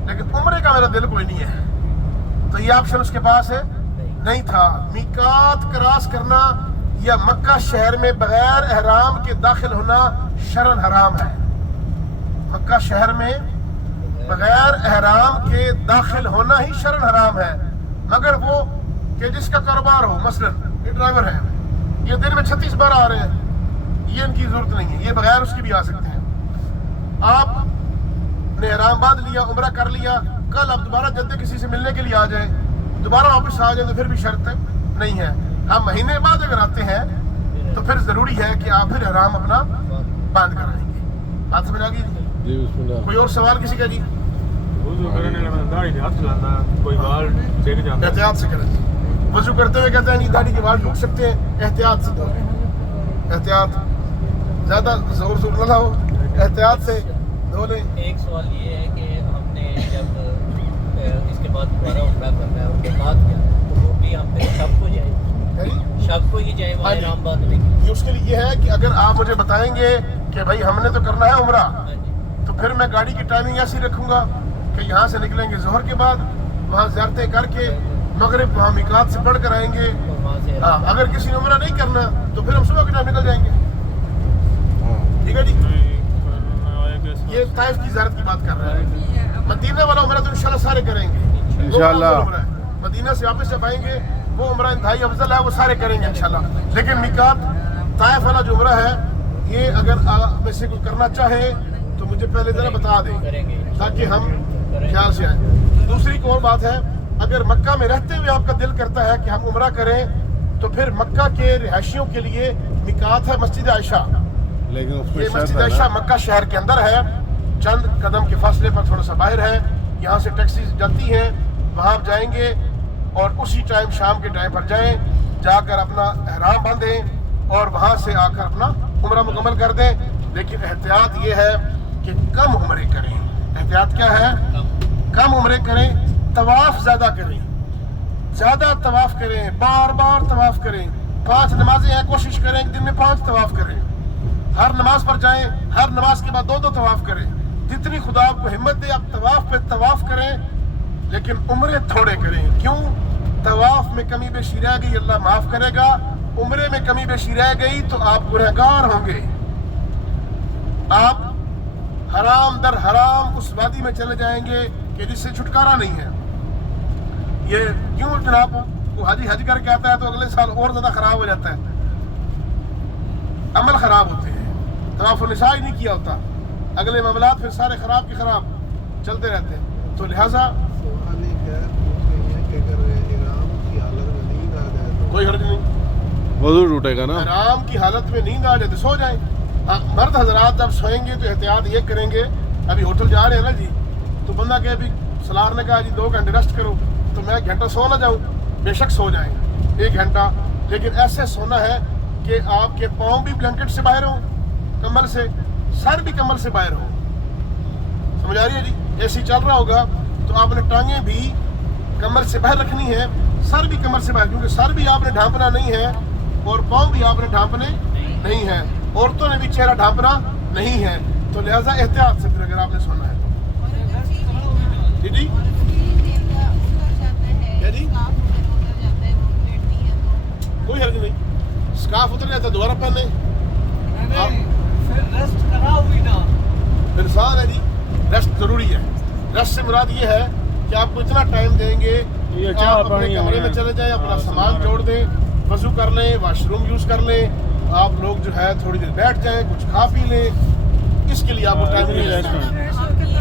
लेकिन उम्रे का मेरा दिल कोई नहीं है, तो ये ऑप्शन उसके पास है नहीं था। मीकात क्रॉस करना या मक्का शहर में बगैर एहराम के दाखिल होना शरन हराम है। मक्का शहर में बगैर एहराम के दाखिल होना ही शरन हराम है, मगर वो कि जिसका कारोबार हो, मसलन ये ड्राइवर है, ये दिन में 36 बार आ रहे हैं, ये इनकी जरूरत नहीं है, ये बगैर उसकी भी आ सकते हैं। आपने एहराम बांध लिया, उम्रा कर लिया, कल आप दोबारा जद्दे किसी से मिलने के लिए आ जाए, दोबारा वापस आ जाए तो फिर भी शर्त नहीं है। हम महीने बाद अगर आते हैं तो फिर जरूरी है कि आप फिर एहराम अपना बांध कर आएंगे। बात समझ आ गई? कोई और सवाल किसी का जी? एहतियात से करें। वजू करते हुए कहते हैं नहीं दाढ़ी के बाल टूट सकते हैं, एहतियात से धो लें। एहतियात, ज्यादा जोर जोर न लाओ, एहतियात से धो लें। एक सवाल ये है कि हमने जब इसके बाद दोबारा उम्रा करना है, उसके बाद क्या, तो वो भी हम पे शक हो जाए, शक हो ही जाए वहाँ एहराम बांधने की। ये उसके लिए ये है कि अगर आप मुझे बताएंगे कि भाई हमने तो करना है उम्रा, तो फिर मैं गाड़ी की टाइमिंग ऐसी रखूंगा कि यहाँ से निकलेंगे जोहर के बाद, वहाँ ज़ियारतें करके मगरिब वहाँ मीकात से पढ़ कर आएंगे। हाँ, अगर किसी ने उम्रा नहीं करना तो फिर हम सुबह के टाइम निकल जाएंगे। ठीक है जी? ये ताइफ की ज़ियारत की बात कर रहे हैं। मदीना वाला उम्रा तो इंशाल्लाह सारे करेंगे इंशाल्लाह। मदीना से वापस जब आएंगे वो उम्रा इंतहाई अफजल है, वो सारे करेंगे इंशाल्लाह। लेकिन मीकात ताइफ वाला जो उम्रा है, ये अगर आप में से कोई करना चाहे तो मुझे पहले जरा बता दें ताकि हम ख्याल से आए। दूसरी एक और बात है, अगर मक्का में रहते हुए आपका दिल करता है कि हम उम्रा करें तो फिर मक्का के रिहायशियों के लिए मीकात है मस्जिद आयशा। लेकिन ये मस्जिद आयशा मक्का शहर के अंदर है, चंद कदम के फासले पर थोड़ा सा बाहर है। यहाँ से टैक्सी जाती हैं, वहाँ आप जाएंगे और उसी टाइम शाम के टाइम पर जाएं, जाकर अपना एहराम बांधें और वहाँ से आकर अपना उम्रा मुकम्मल कर दें। लेकिन एहतियात ये है कि कम उम्रे करें। एहतियात क्या है? कम उम्रे करें, तवाफ ज़्यादा करें, ज़्यादा तवाफ करें, बार बार तवाफ करें। 5 नमाजें हैं, कोशिश करें कि दिन में 5 तवाफ करें। हर नमाज पर जाएं, हर नमाज के बाद 2-2 तवाफ करें। जितनी खुदा आपको हिम्मत दे आप तवाफ पे तवाफ करें, लेकिन उम्रे थोड़े करें। क्यों? तवाफ में कमी बेशी रह गई अल्लाह माफ़ करेगा, उम्रे में कमी बेशी रह गई तो आप गुनहगार होंगे। आप हराम दर हराम उस वादी में चले जाएंगे कि जिससे छुटकारा नहीं है। ये क्यों जनाब? वो हाजी हज करके आता है तो अगले साल और ज़्यादा ख़राब हो जाता है, अमल ख़राब होते हैं। तवाफ़ुल निसा ही नहीं किया होता, अगले मामलात फिर सारे ख़राब के ख़राब चलते रहते हैं। तो लिहाजा कोई हर्ज नहीं, वजू टूटेगा ना। आराम की हालत में नींद आ जाए तो सो जाए। मर्द हजरात जब सोएंगे तो एहतियात ये करेंगे, अभी होटल जा रहे हैं ना जी, तो बंदा कहे अभी सलार ने कहा जी 2 घंटे रेस्ट करो, तो मैं 1 घंटा सो ना जाऊँ, बेशक सो जाएंगे 1 घंटा, लेकिन ऐसे सोना है कि आपके पाँव भी ब्लैंकेट से बाहर हो, कम्बल से, सर भी कम्बल से बाहर हो। समझ आ रही है जी? एसी चल रहा होगा तो आपने टांगें भी कमर से बाहर रखनी है, सर भी कमर से बाहर, क्योंकि सर भी आपने ढांपना नहीं है और पाँव भी आपने ढांपने नहीं है। औरतों ने भी चेहरा ढांपना नहीं है, तो लिहाजा एहतियात से फिर अगर आपने सोना है तो। जी जी कोई हर्ज नहीं, स्कार्फ उतर जाता दोबारा पहने। रेस्ट करा हुई ना इंसान है जी, रेस्ट ज़रूरी है। रेस्ट से मुराद ये है कि आपको इतना टाइम देंगे कि आप अपने कमरे में चले जाएं, अपना सामान जोड़ दें, वज़ू कर लें, वाशरूम यूज़ कर लें, आप लोग जो है थोड़ी देर बैठ जाएं, कुछ खा पी लें, इसके लिए आपको टाइम नहीं लगता।